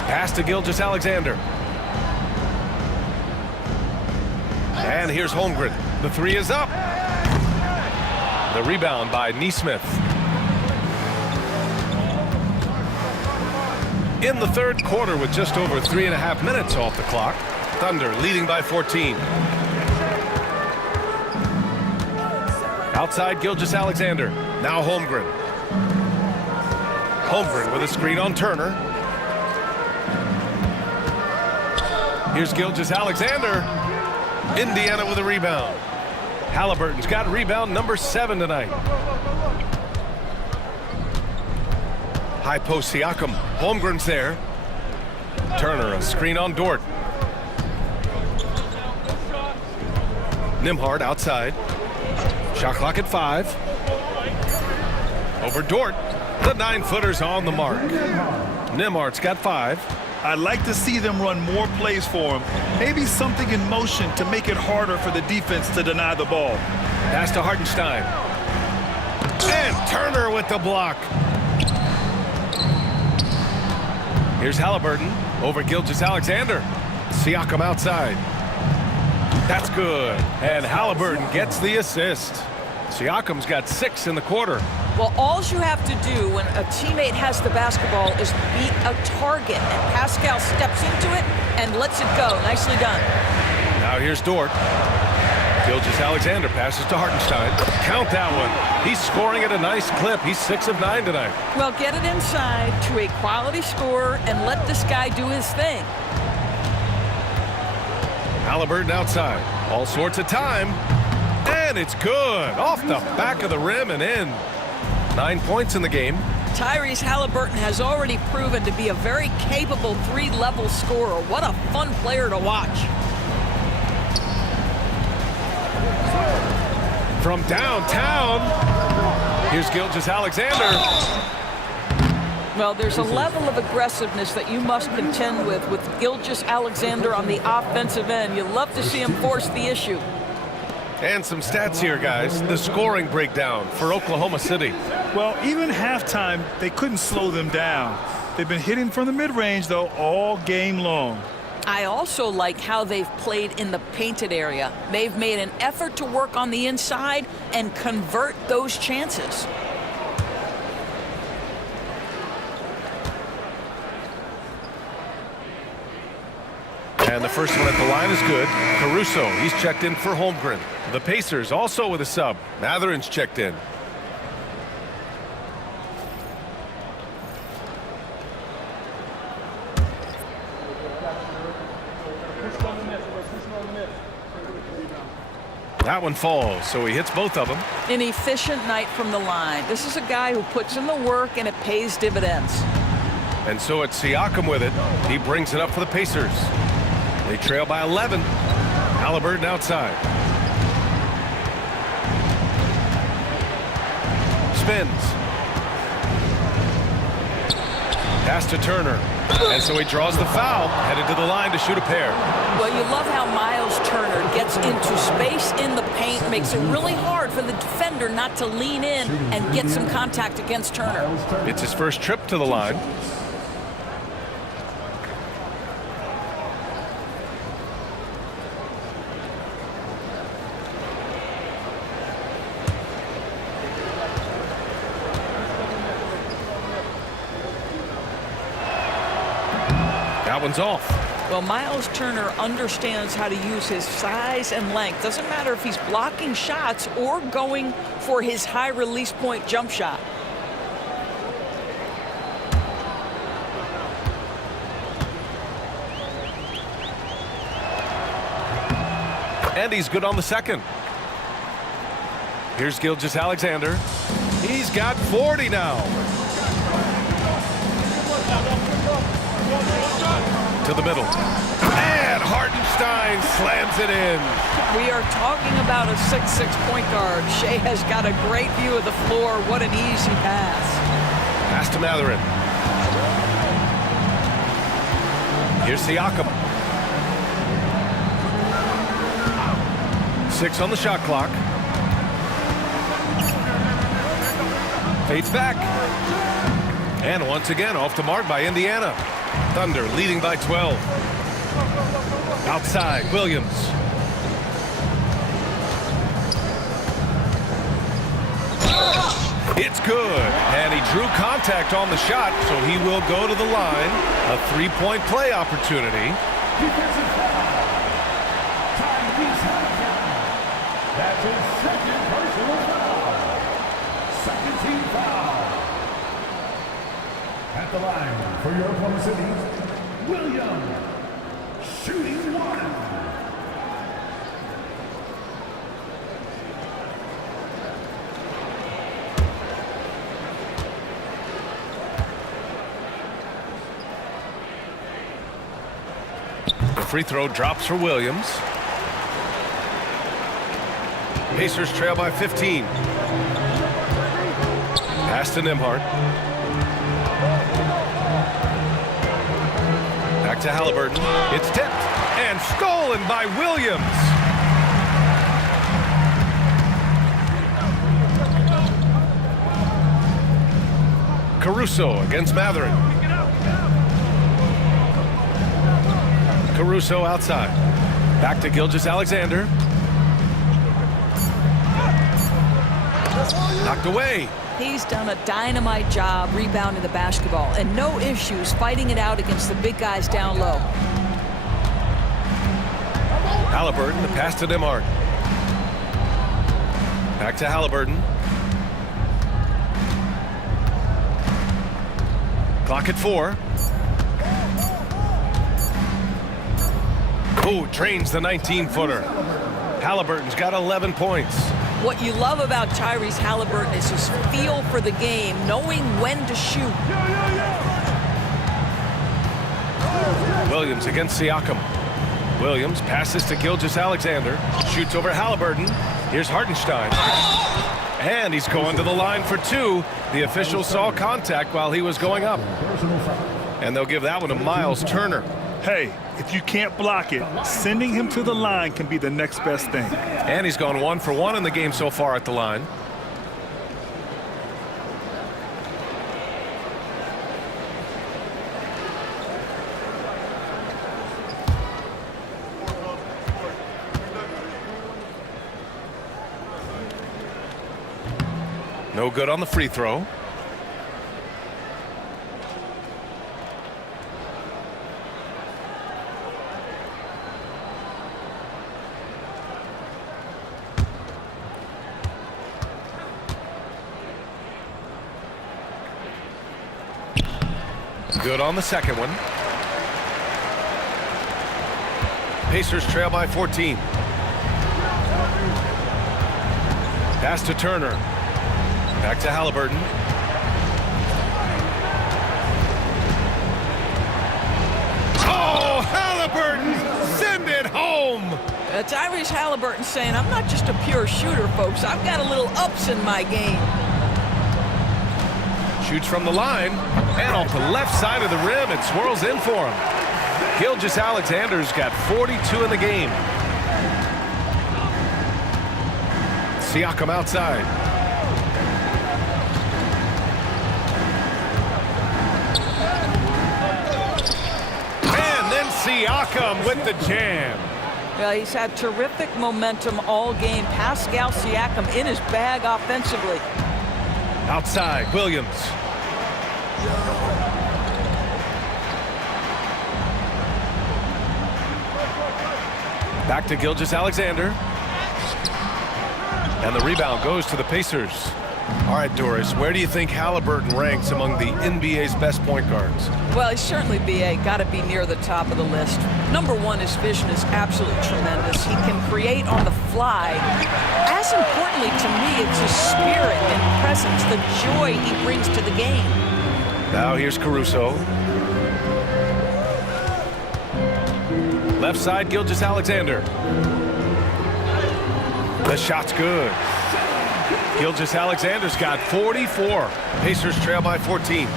Pass to Gilgeous-Alexander. And here's Holmgren. The three is up. The rebound by Nesmith. In the third quarter with just over 3.5 minutes off the clock, Thunder leading by 14. Outside Gilgeous-Alexander. Now Holmgren. Holmgren with a screen on Turner. Here's Gilgeous-Alexander. Indiana with a rebound. Halliburton's got rebound number 7 tonight. High post Siakam. Holmgren's there. Turner, a screen on Dort. Nembhard outside. Shot clock at 5. Over Dort. The 9-footer's on the mark. Nembhard's got 5. I'd like to see them run more plays for him. Maybe something in motion to make it harder for the defense to deny the ball. Pass to Hartenstein. And Turner with the block. Here's Halliburton over Gilgeous-Alexander. Siakam outside. That's good. And Halliburton gets the assist. Siakam's got 6 in the quarter. Well, all you have to do when a teammate has the basketball is be a target, and Pascal steps into it and lets it go. Nicely done. Now here's Dort. Gilgeous-Alexander passes to Hartenstein. Count that one. He's scoring at a nice clip. He's 6 of 9 tonight. Well, get it inside to a quality scorer and let this guy do his thing. Halliburton outside. All sorts of time. And it's good. Off the back of the rim and in. 9 points in the game. Tyrese Halliburton has already proven to be a very capable 3-level scorer. What a fun player to watch. From downtown, here's Gilgeous-Alexander. Well, there's a level of aggressiveness that you must contend with Gilgeous-Alexander on the offensive end. You love to see him force the issue. And some stats here, guys. The scoring breakdown for Oklahoma City. Well, even halftime, they couldn't slow them down. They've been hitting from the mid-range, though, all game long. I also like how they've played in the painted area. They've made an effort to work on the inside and convert those chances. And the first one at the line is good. Caruso, he's checked in for Holmgren. The Pacers also with a sub. Mathurin's checked in. That one falls, so he hits both of them. An efficient night from the line. This is a guy who puts in the work and it pays dividends. And so it's Siakam with it. He brings it up for the Pacers. They trail by 11. Halliburton outside. Spins. Pass to Turner. And so he draws the foul, headed to the line to shoot a pair. Well, you love how Miles Turner gets into space in the paint, makes it really hard for the defender not to lean in and get some contact against Turner. It's his first trip to the line. That one's off. Well, Miles Turner understands how to use his size and length. Doesn't matter if he's blocking shots or going for his high release point jump shot. And he's good on the second. Here's Gilgeous-Alexander. He's got 40 now. To the middle. And Hartenstein slams it in. We are talking about a 6'6" point guard. Shea has got a great view of the floor. What an easy pass. Pass to Mathurin. Here's Siakam. 6 on the shot clock. Fades back. And once again off the mark by Indiana. Thunder leading by 12. Outside, Williams. It's good. And he drew contact on the shot, so he will go to the line. A three-point play opportunity. Defensive foul. Tyrese Halliburton. That's his second personal foul. Second team foul. At the line for your Oklahoma City, Williams. Shooting one. The free throw drops for Williams. Pacers trail by 15. Pass to Nembhard. Back to Halliburton. It's tipped and stolen by Williams. Caruso against Mathurin. Caruso outside. Back to Gilgeous-Alexander. Knocked away. He's done a dynamite job rebounding the basketball and no issues fighting it out against the big guys down low. Halliburton, the pass to Nembhard. Back to Halliburton. Clock at 4. Oh, drains the 19-footer. Halliburton's got 11 points. What you love about Tyrese Halliburton is his feel for the game, knowing when to shoot. Williams against Siakam. Williams passes to Gilgeous-Alexander. Shoots over Halliburton. Here's Hartenstein. And he's going to the line for 2. The official saw contact while he was going up. And they'll give that one to Miles Turner. Hey, if you can't block it, sending him to the line can be the next best thing. And he's gone 1 for 1 in the game so far at the line. No good on the free throw. Good on the second one. Pacers trail by 14. Pass to Turner. Back to Halliburton. Oh, Halliburton! Send it home! Tyrese Halliburton saying, I'm not just a pure shooter, folks. I've got a little ups in my game. Shoots from the line, and off the left side of the rim, it swirls in for him. Gilgeous-Alexander's got 42 in the game. Siakam outside. And then Siakam with the jam. Yeah, he's had terrific momentum all game. Pascal Siakam in his bag offensively. Outside, Williams. Back to Gilgeous-Alexander. And the rebound goes to the Pacers. All right, Doris, where do you think Halliburton ranks among the NBA's best point guards? Well, he's certainly, BA, got to be near the top of the list. Number one, his vision is absolutely tremendous. He can create on the fly. As importantly to me, it's his spirit and presence, the joy he brings to the game. Now here's Caruso. Left side, Gilgeous-Alexander. The shot's good. Gilgeous-Alexander's got 44. Pacers trail by 14.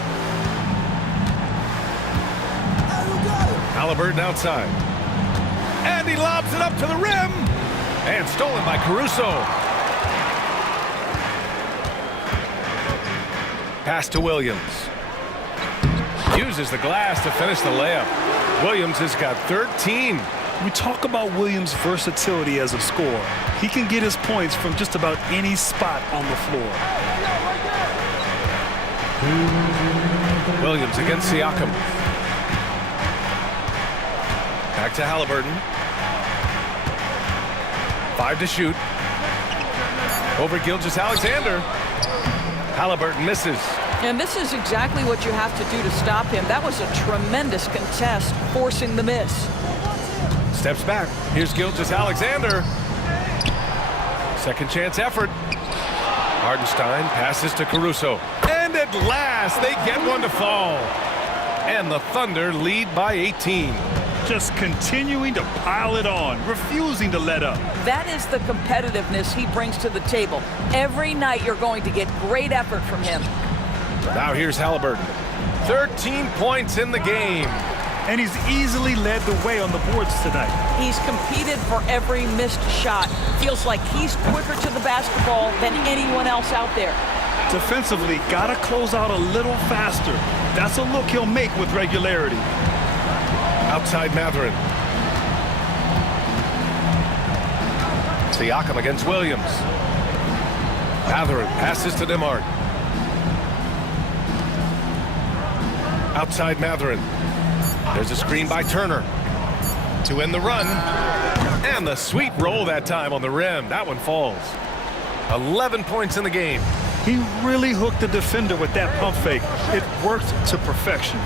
Halliburton outside. And he lobs it up to the rim. And stolen by Caruso. Pass to Williams. Uses the glass to finish the layup. Williams has got 13. We talk about Williams' versatility as a scorer. He can get his points from just about any spot on the floor. Williams against Siakam. Back to Halliburton. 5 to shoot. Over Gilgeous-Alexander. Halliburton misses. And this is exactly what you have to do to stop him. That was a tremendous contest, forcing the miss. Steps back. Here's Gilgeous-Alexander. Second chance effort. Hardenstein passes to Caruso. And at last, they get one to fall. And the Thunder lead by 18. Just continuing to pile it on, refusing to let up. That is the competitiveness he brings to the table. Every night you're going to get great effort from him. Now here's Halliburton. 13 points in the game. And he's easily led the way on the boards tonight. He's competed for every missed shot. Feels like he's quicker to the basketball than anyone else out there. Defensively, gotta close out a little faster. That's a look he'll make with regularity. Outside Mathurin. Siakam against Williams. Mathurin passes to Nembhard. Outside Mathurin. There's a screen by Turner to end the run. And the sweet roll that time on the rim. That one falls. 11 points in the game. He really hooked the defender with that pump fake. It worked to perfection.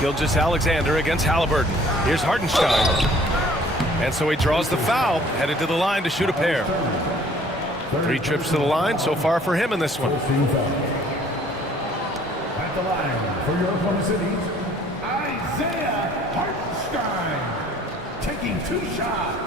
Gilgeous-Alexander against Halliburton. Here's Hardenstein. And so he draws the foul, headed to the line to shoot a pair. 3 trips to the line so far for him in this one. At the line for your Oklahoma City, Isaiah Hartenstein, taking 2 shots.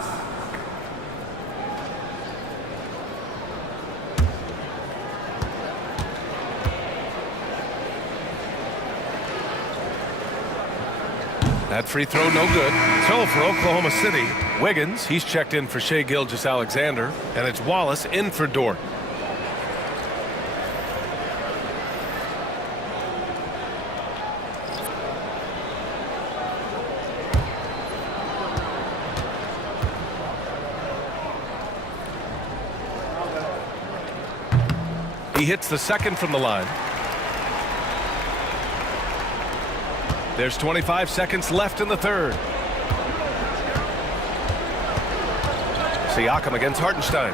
That free throw no good. So for Oklahoma City, Wiggins, he's checked in for Shai Gilgeous-Alexander, and it's Wallace in for Dort. He hits the second from the line. There's 25 seconds left in the third. Siakam against Hartenstein.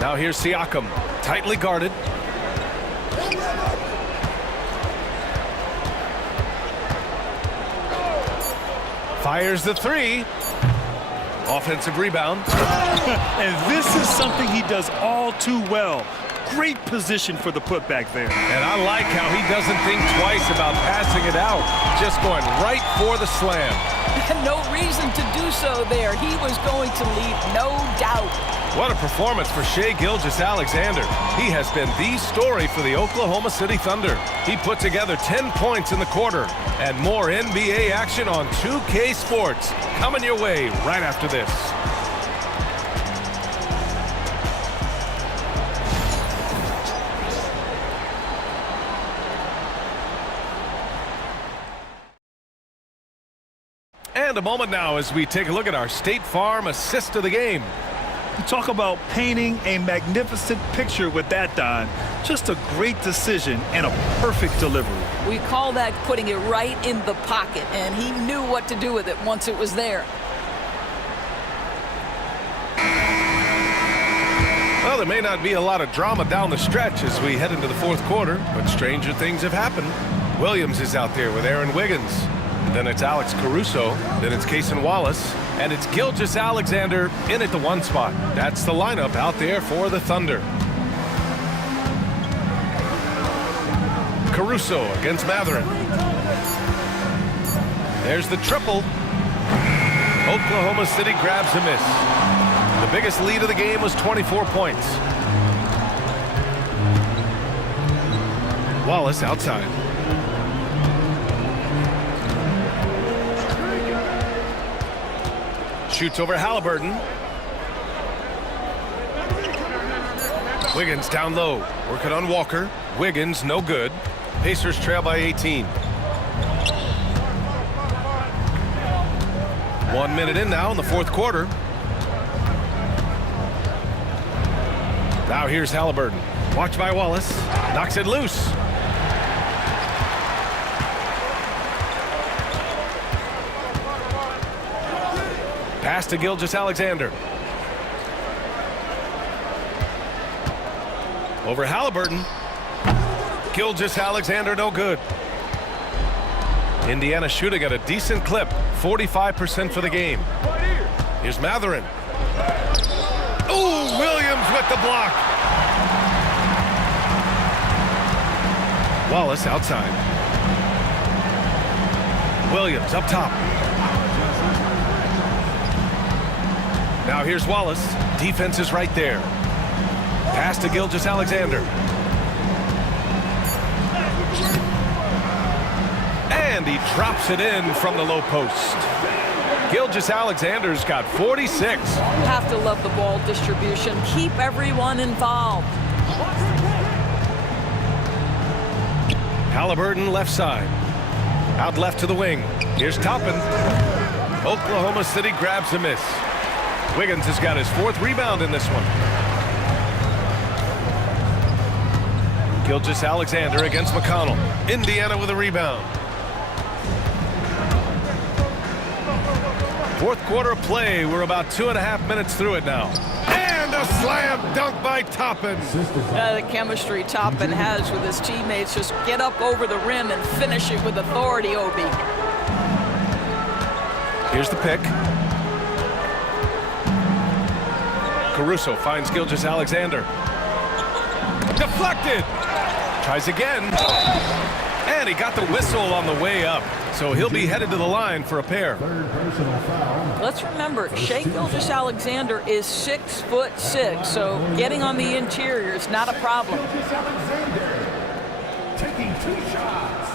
Now here's Siakam, tightly guarded. Fires the 3. Offensive rebound. And this is something he does all too well. Great position for the putback there. And I like how he doesn't think twice about passing it out. Just going right for the slam. No reason to do so there. He was going to leave, no doubt. What a performance for Shai Gilgeous-Alexander. He has been the story for the Oklahoma City Thunder. He put together 10 points in the quarter. And more NBA action on 2K Sports coming your way right after this. And a moment now as we take a look at our State Farm assist of the game. You talk about painting a magnificent picture with that, Don. Just a great decision and a perfect delivery. We call that putting it right in the pocket, and he knew what to do with it once it was there. there may not be a lot of drama down the stretch as we head into the fourth quarter, but stranger things have happened. Williams is out there with Aaron Wiggins. Then it's Alex Caruso. Then it's Cason Wallace. And it's Gilgeous-Alexander in at the 1 spot. That's the lineup out there for the Thunder. Caruso against Mathurin. There's the triple. Oklahoma City grabs a miss. The biggest lead of the game was 24 points. Wallace outside. Shoots over Halliburton. Wiggins down low. Working on Walker. Wiggins no good. Pacers trail by 18. 1 minute in now in the fourth quarter. Now here's Halliburton. Watched by Wallace. Knocks it loose. Pass to Gilgeous-Alexander. Over Halliburton. Gilgeous-Alexander no good. Indiana shooting at a decent clip. 45% for the game. Here's Mathurin. Ooh, Williams with the block. Wallace outside. Williams up top. Now here's Wallace. Defense is right there. Pass to Gilgeous-Alexander. And he drops it in from the low post. Gilgeous-Alexander's got 46. Have to love the ball distribution. Keep everyone involved. Halliburton left side. Out left to the wing. Here's Toppin. Oklahoma City grabs a miss. Wiggins has got his 4th rebound in this one. Gilgeous-Alexander against McConnell. Indiana with a rebound. Fourth quarter play. We're about 2.5 minutes through it now. And a slam dunk by Toppin. The chemistry Toppin has with his teammates. Just get up over the rim and finish it with authority, Obi. Here's the pick. Caruso finds Gilgeous-Alexander. Deflected. Tries again. And he got the whistle on the way up. So he'll be headed to the line for a pair. Let's remember, Shai Gilgeous-Alexander is 6'6", so getting on the interior is not a problem. Gilgeous-Alexander taking 2 shots.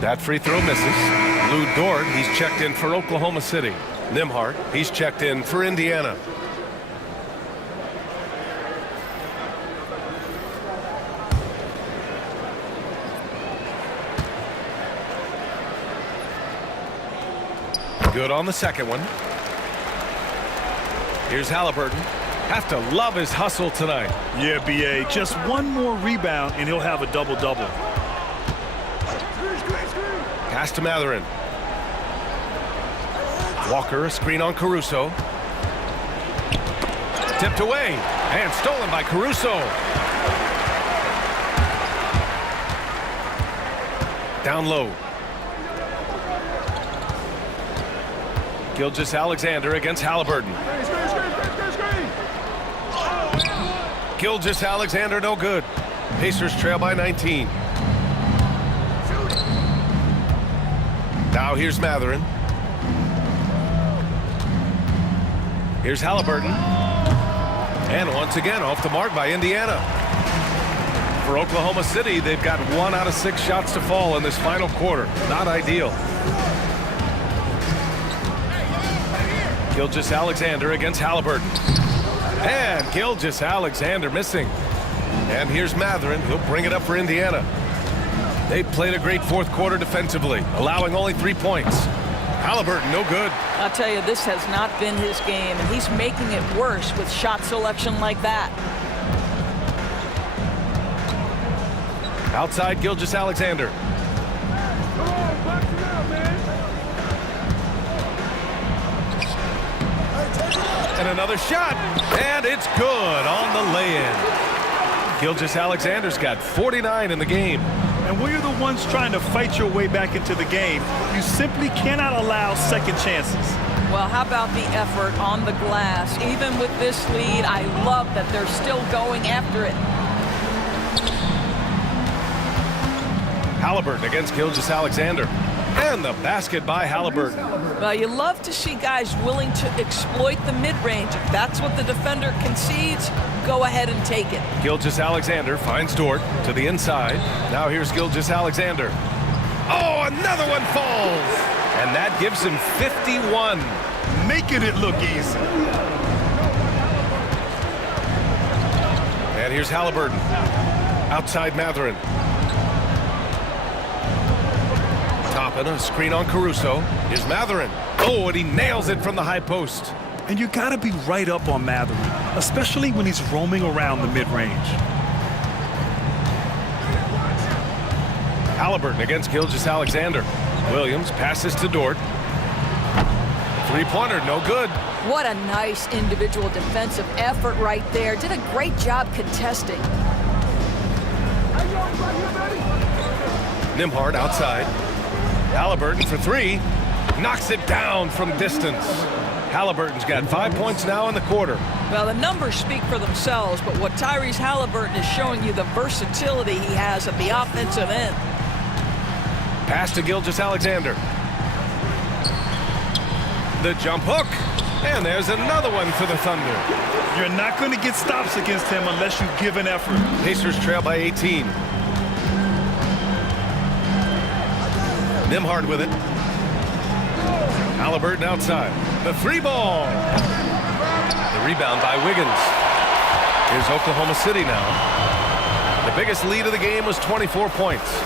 That free throw misses. Lou Dort, he's checked in for Oklahoma City. Nembhard, he's checked in for Indiana. Good on the second one. Here's Halliburton. Have to love his hustle tonight. Yeah, B.A. Just one more rebound and he'll have a double-double. Pass to Mathurin. Walker, a screen on Caruso. Tipped away and stolen by Caruso. Down low. Gilgeous-Alexander against Halliburton. Gilgeous-Alexander no good. Pacers trail by 19. Now here's Mathurin. Here's Halliburton. And once again off the mark by Indiana. For Oklahoma City, they've got 1 out of 6 shots to fall in this final quarter. Not ideal. Gilgeous-Alexander against Halliburton. And Gilgeous-Alexander missing. And here's Mathurin. He'll bring it up for Indiana. They played a great fourth quarter defensively, allowing only 3 points. Halliburton, no good. I'll tell you, this has not been his game, and he's making it worse with shot selection like that. Outside Gilgeous-Alexander. And another shot, and it's good on the lay-in. Gilgeous-Alexander's got 49 in the game. And when you're the ones trying to fight your way back into the game, you simply cannot allow second chances. Well, how about the effort on the glass? Even with this lead, I love that they're still going after it. Halliburton against Gilgeous-Alexander. And the basket by Halliburton. Well, you love to see guys willing to exploit the mid-range. If that's what the defender concedes, go ahead and take it. Gilgeous-Alexander finds Dort to the inside. Now here's Gilgeous-Alexander. Oh, another one falls. And that gives him 51. Making it look easy. And here's Halliburton. Outside Mathurin. Toppin, a screen on Caruso. Here's Mathurin. Oh, and he nails it from the high post. And you got to be right up on Mathurin, especially when he's roaming around the mid-range. Halliburton against Gilgeous-Alexander. Williams passes to Dort. Three-pointer, no good. What a nice individual defensive effort right there. Did a great job contesting. Nembhard outside. Halliburton for three. Knocks it down from distance. Halliburton's got 5 points now in the quarter. Well, the numbers speak for themselves, but what Tyrese Halliburton is showing you the versatility he has at the offensive end. Pass to Gilgeous-Alexander. The jump hook. And there's another one for the Thunder. You're not going to get stops against him unless you give an effort. Pacers trail by 18. Nembhard with it. Halliburton outside. The three ball. The rebound by Wiggins. Here's Oklahoma City now. The biggest lead of the game was 24 points.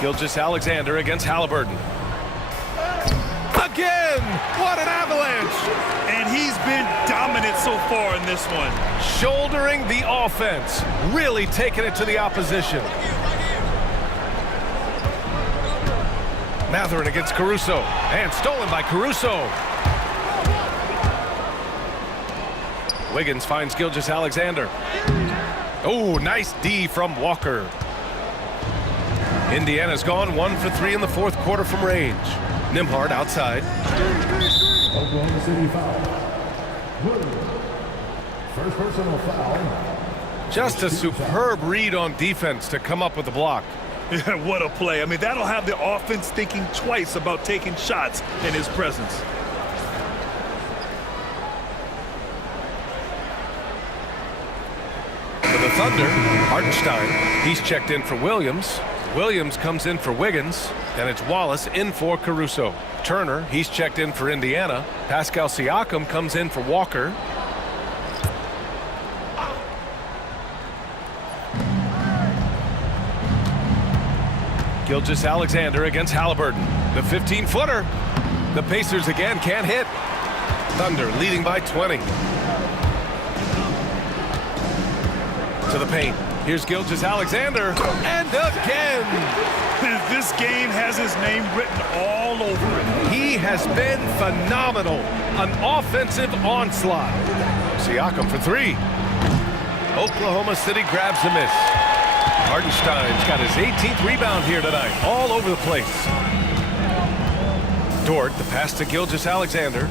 Gilgeous-Alexander against Halliburton. Again! What an avalanche! And he's been dominant so far in this one. Shouldering the offense. Really taking it to the opposition. Mathurin against Caruso. And stolen by Caruso. Wiggins finds Gilgeous-Alexander. Oh, nice D from Walker. Indiana's gone 1 for 3 in the fourth quarter from range. Nembhard outside. Oklahoma City foul. First personal foul. Just a superb read on defense to come up with the block. Yeah, what a play. I mean, that'll have the offense thinking twice about taking shots in his presence. For the Thunder, Hartenstein. He's checked in for Williams. Williams comes in for Wiggins, and it's Wallace in for Caruso. Turner, he's checked in for Indiana. Pascal Siakam comes in for Walker. Gilgeous-Alexander against Halliburton. The 15-footer. The Pacers again can't hit. Thunder leading by 20. To the paint. Here's Gilgeous-Alexander. And again. This game has his name written all over it. He has been phenomenal. An offensive onslaught. Siakam for three. Oklahoma City grabs the miss. Hartenstein's got his 18th rebound here tonight. All over the place. Dort, the pass to Gilgeous-Alexander.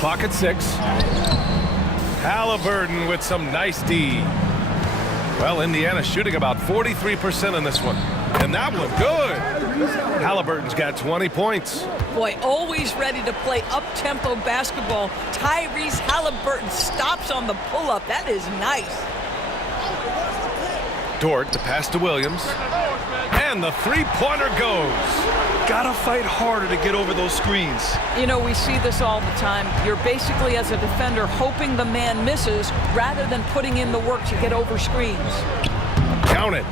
Clock at 6. Halliburton with some nice D. Well, Indiana shooting about 43% in this one. And that one good. Halliburton's got 20 points. Boy, always ready to play up-tempo basketball. Tyrese Halliburton stops on the pull-up. That is nice. Dort, the pass to Williams. And And the three-pointer goes. Gotta fight harder to get over those screens. You know, we see this all the time. You're basically, as a defender, hoping the man misses rather than putting in the work to get over screens. Count it.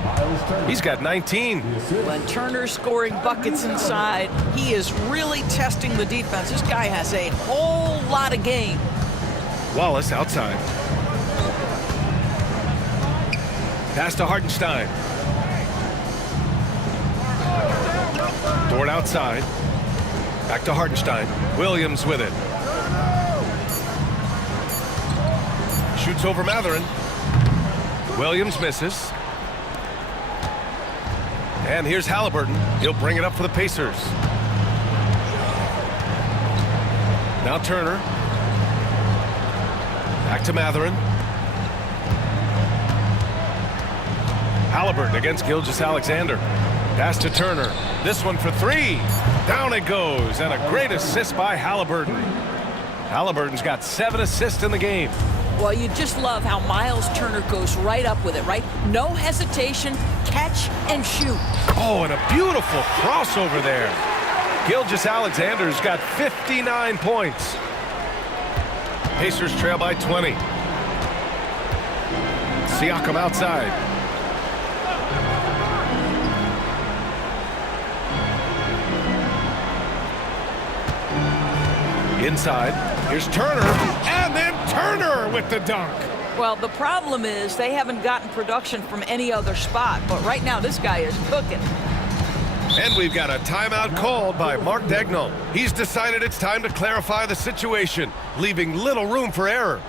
He's got 19. When Turner's scoring buckets inside, he is really testing the defense. This guy has a whole lot of game. Wallace outside. Pass to Hartenstein. Dort outside. Back to Hartenstein. Williams with it. Shoots over Mathurin. Williams misses. And here's Haliburton. He'll bring it up for the Pacers. Now Turner. Back to Mathurin. Haliburton against Gilgeous-Alexander. Pass to Turner. This one for three. Down it goes. And a great assist by Haliburton. Haliburton's got 7 assists in the game. Well, you just love how Miles Turner goes right up with it, right? No hesitation, catch and shoot. Oh, and a beautiful crossover there. Gilgeous-Alexander's got 59 points. Pacers trail by 20. Siakam outside. Inside, here's Turner, and then Turner with the dunk. Well, the problem is they haven't gotten production from any other spot, but right now this guy is cooking. And we've got a timeout called by Mark Daigneault. He's decided it's time to clarify the situation, leaving little room for error.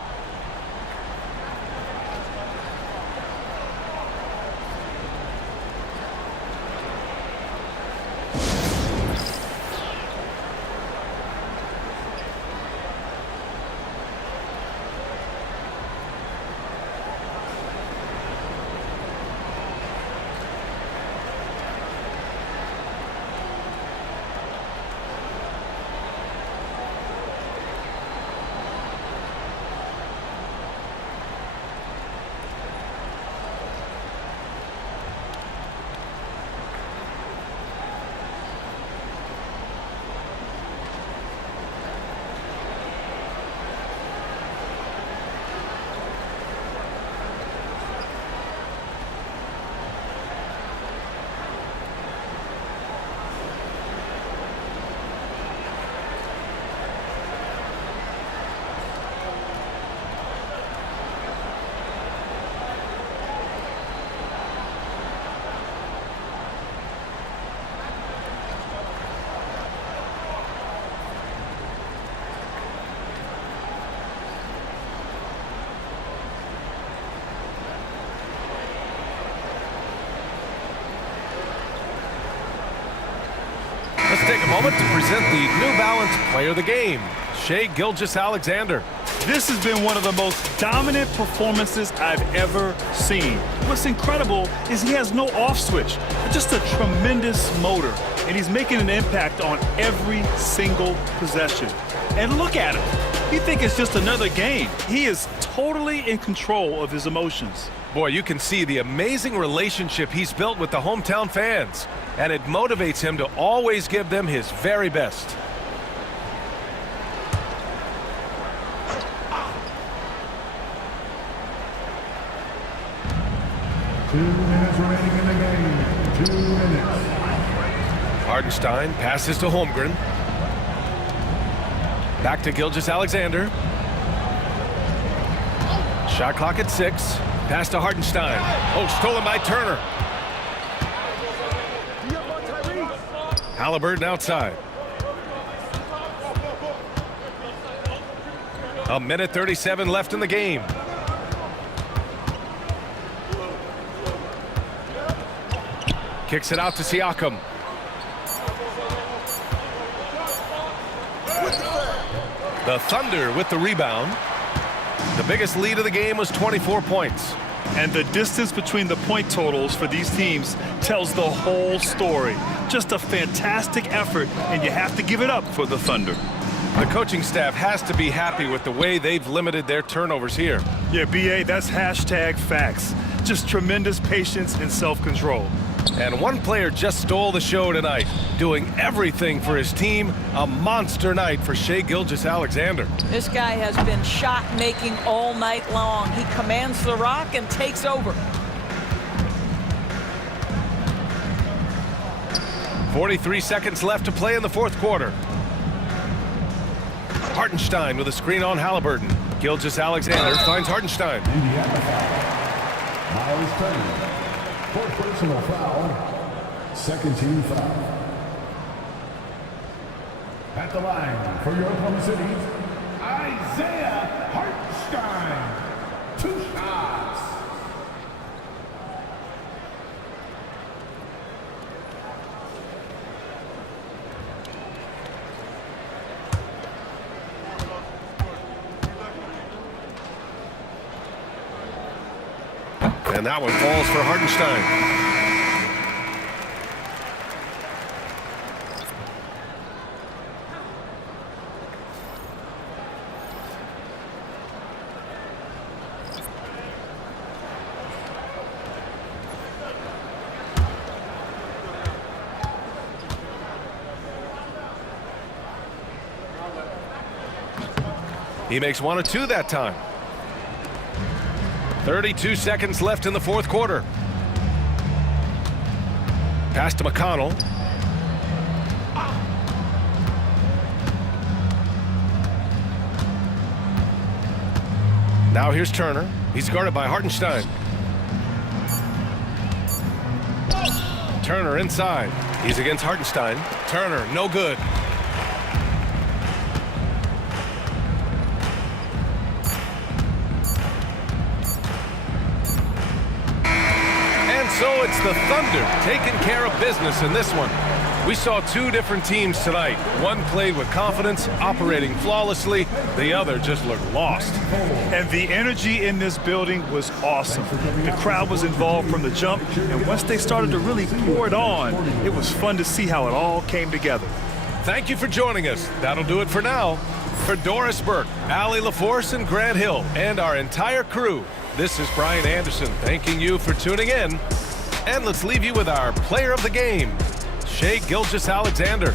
Let's take a moment to present the New Balance Player of the Game, Shai Gilgeous-Alexander. This has been one of the most dominant performances I've ever seen. What's incredible is he has no off switch, just a tremendous motor, and he's making an impact on every single possession. And look at him. You think it's just another game. He is totally in control of his emotions. Boy, you can see the amazing relationship he's built with the hometown fans, and it motivates him to always give them his very best. Two minutes remaining in the game. 2 minutes. Hartenstein passes to Holmgren. Back to Gilgeous-Alexander. Shot clock at 6. Pass to Hartenstein. Oh, stolen by Turner. Haliburton outside. A minute 37 left in the game. Kicks it out to Siakam. The Thunder with the rebound. The biggest lead of the game was 24 points. And the distance between the point totals for these teams tells the whole story. Just a fantastic effort, and you have to give it up for the Thunder. The coaching staff has to be happy with the way they've limited their turnovers here. Yeah, BA, that's hashtag facts. Just tremendous patience and self-control. And one player just stole the show tonight, doing everything for his team. A monster night for Shai Gilgeous-Alexander. This guy has been shot-making all night long. He commands the rock and takes over. 43 seconds left to play in the fourth quarter. Hartenstein with a screen on Halliburton. Gilgeous-Alexander finds Hartenstein. Indiana foul. Miles Turner. Fourth personal foul. Second team foul. At the line for your Oklahoma City, Isaiah Hartenstein. 2 shots. And that one falls for Hartenstein. He makes 1 of 2 that time. 32 seconds left in the fourth quarter. Pass to McConnell. Now here's Turner. He's guarded by Hartenstein. Turner inside. He's against Hartenstein. Turner, no good. So it's the Thunder taking care of business in this one. We saw 2 different teams tonight. One played with confidence, operating flawlessly. The other just looked lost. And the energy in this building was awesome. The crowd was involved from the jump, and once they started to really pour it on, it was fun to see how it all came together. Thank you for joining us. That'll do it for now. For Doris Burke, Allie LaForce, and Grant Hill, and our entire crew, this is Brian Anderson thanking you for tuning in. And let's leave you with our player of the game, Shai Gilgeous-Alexander.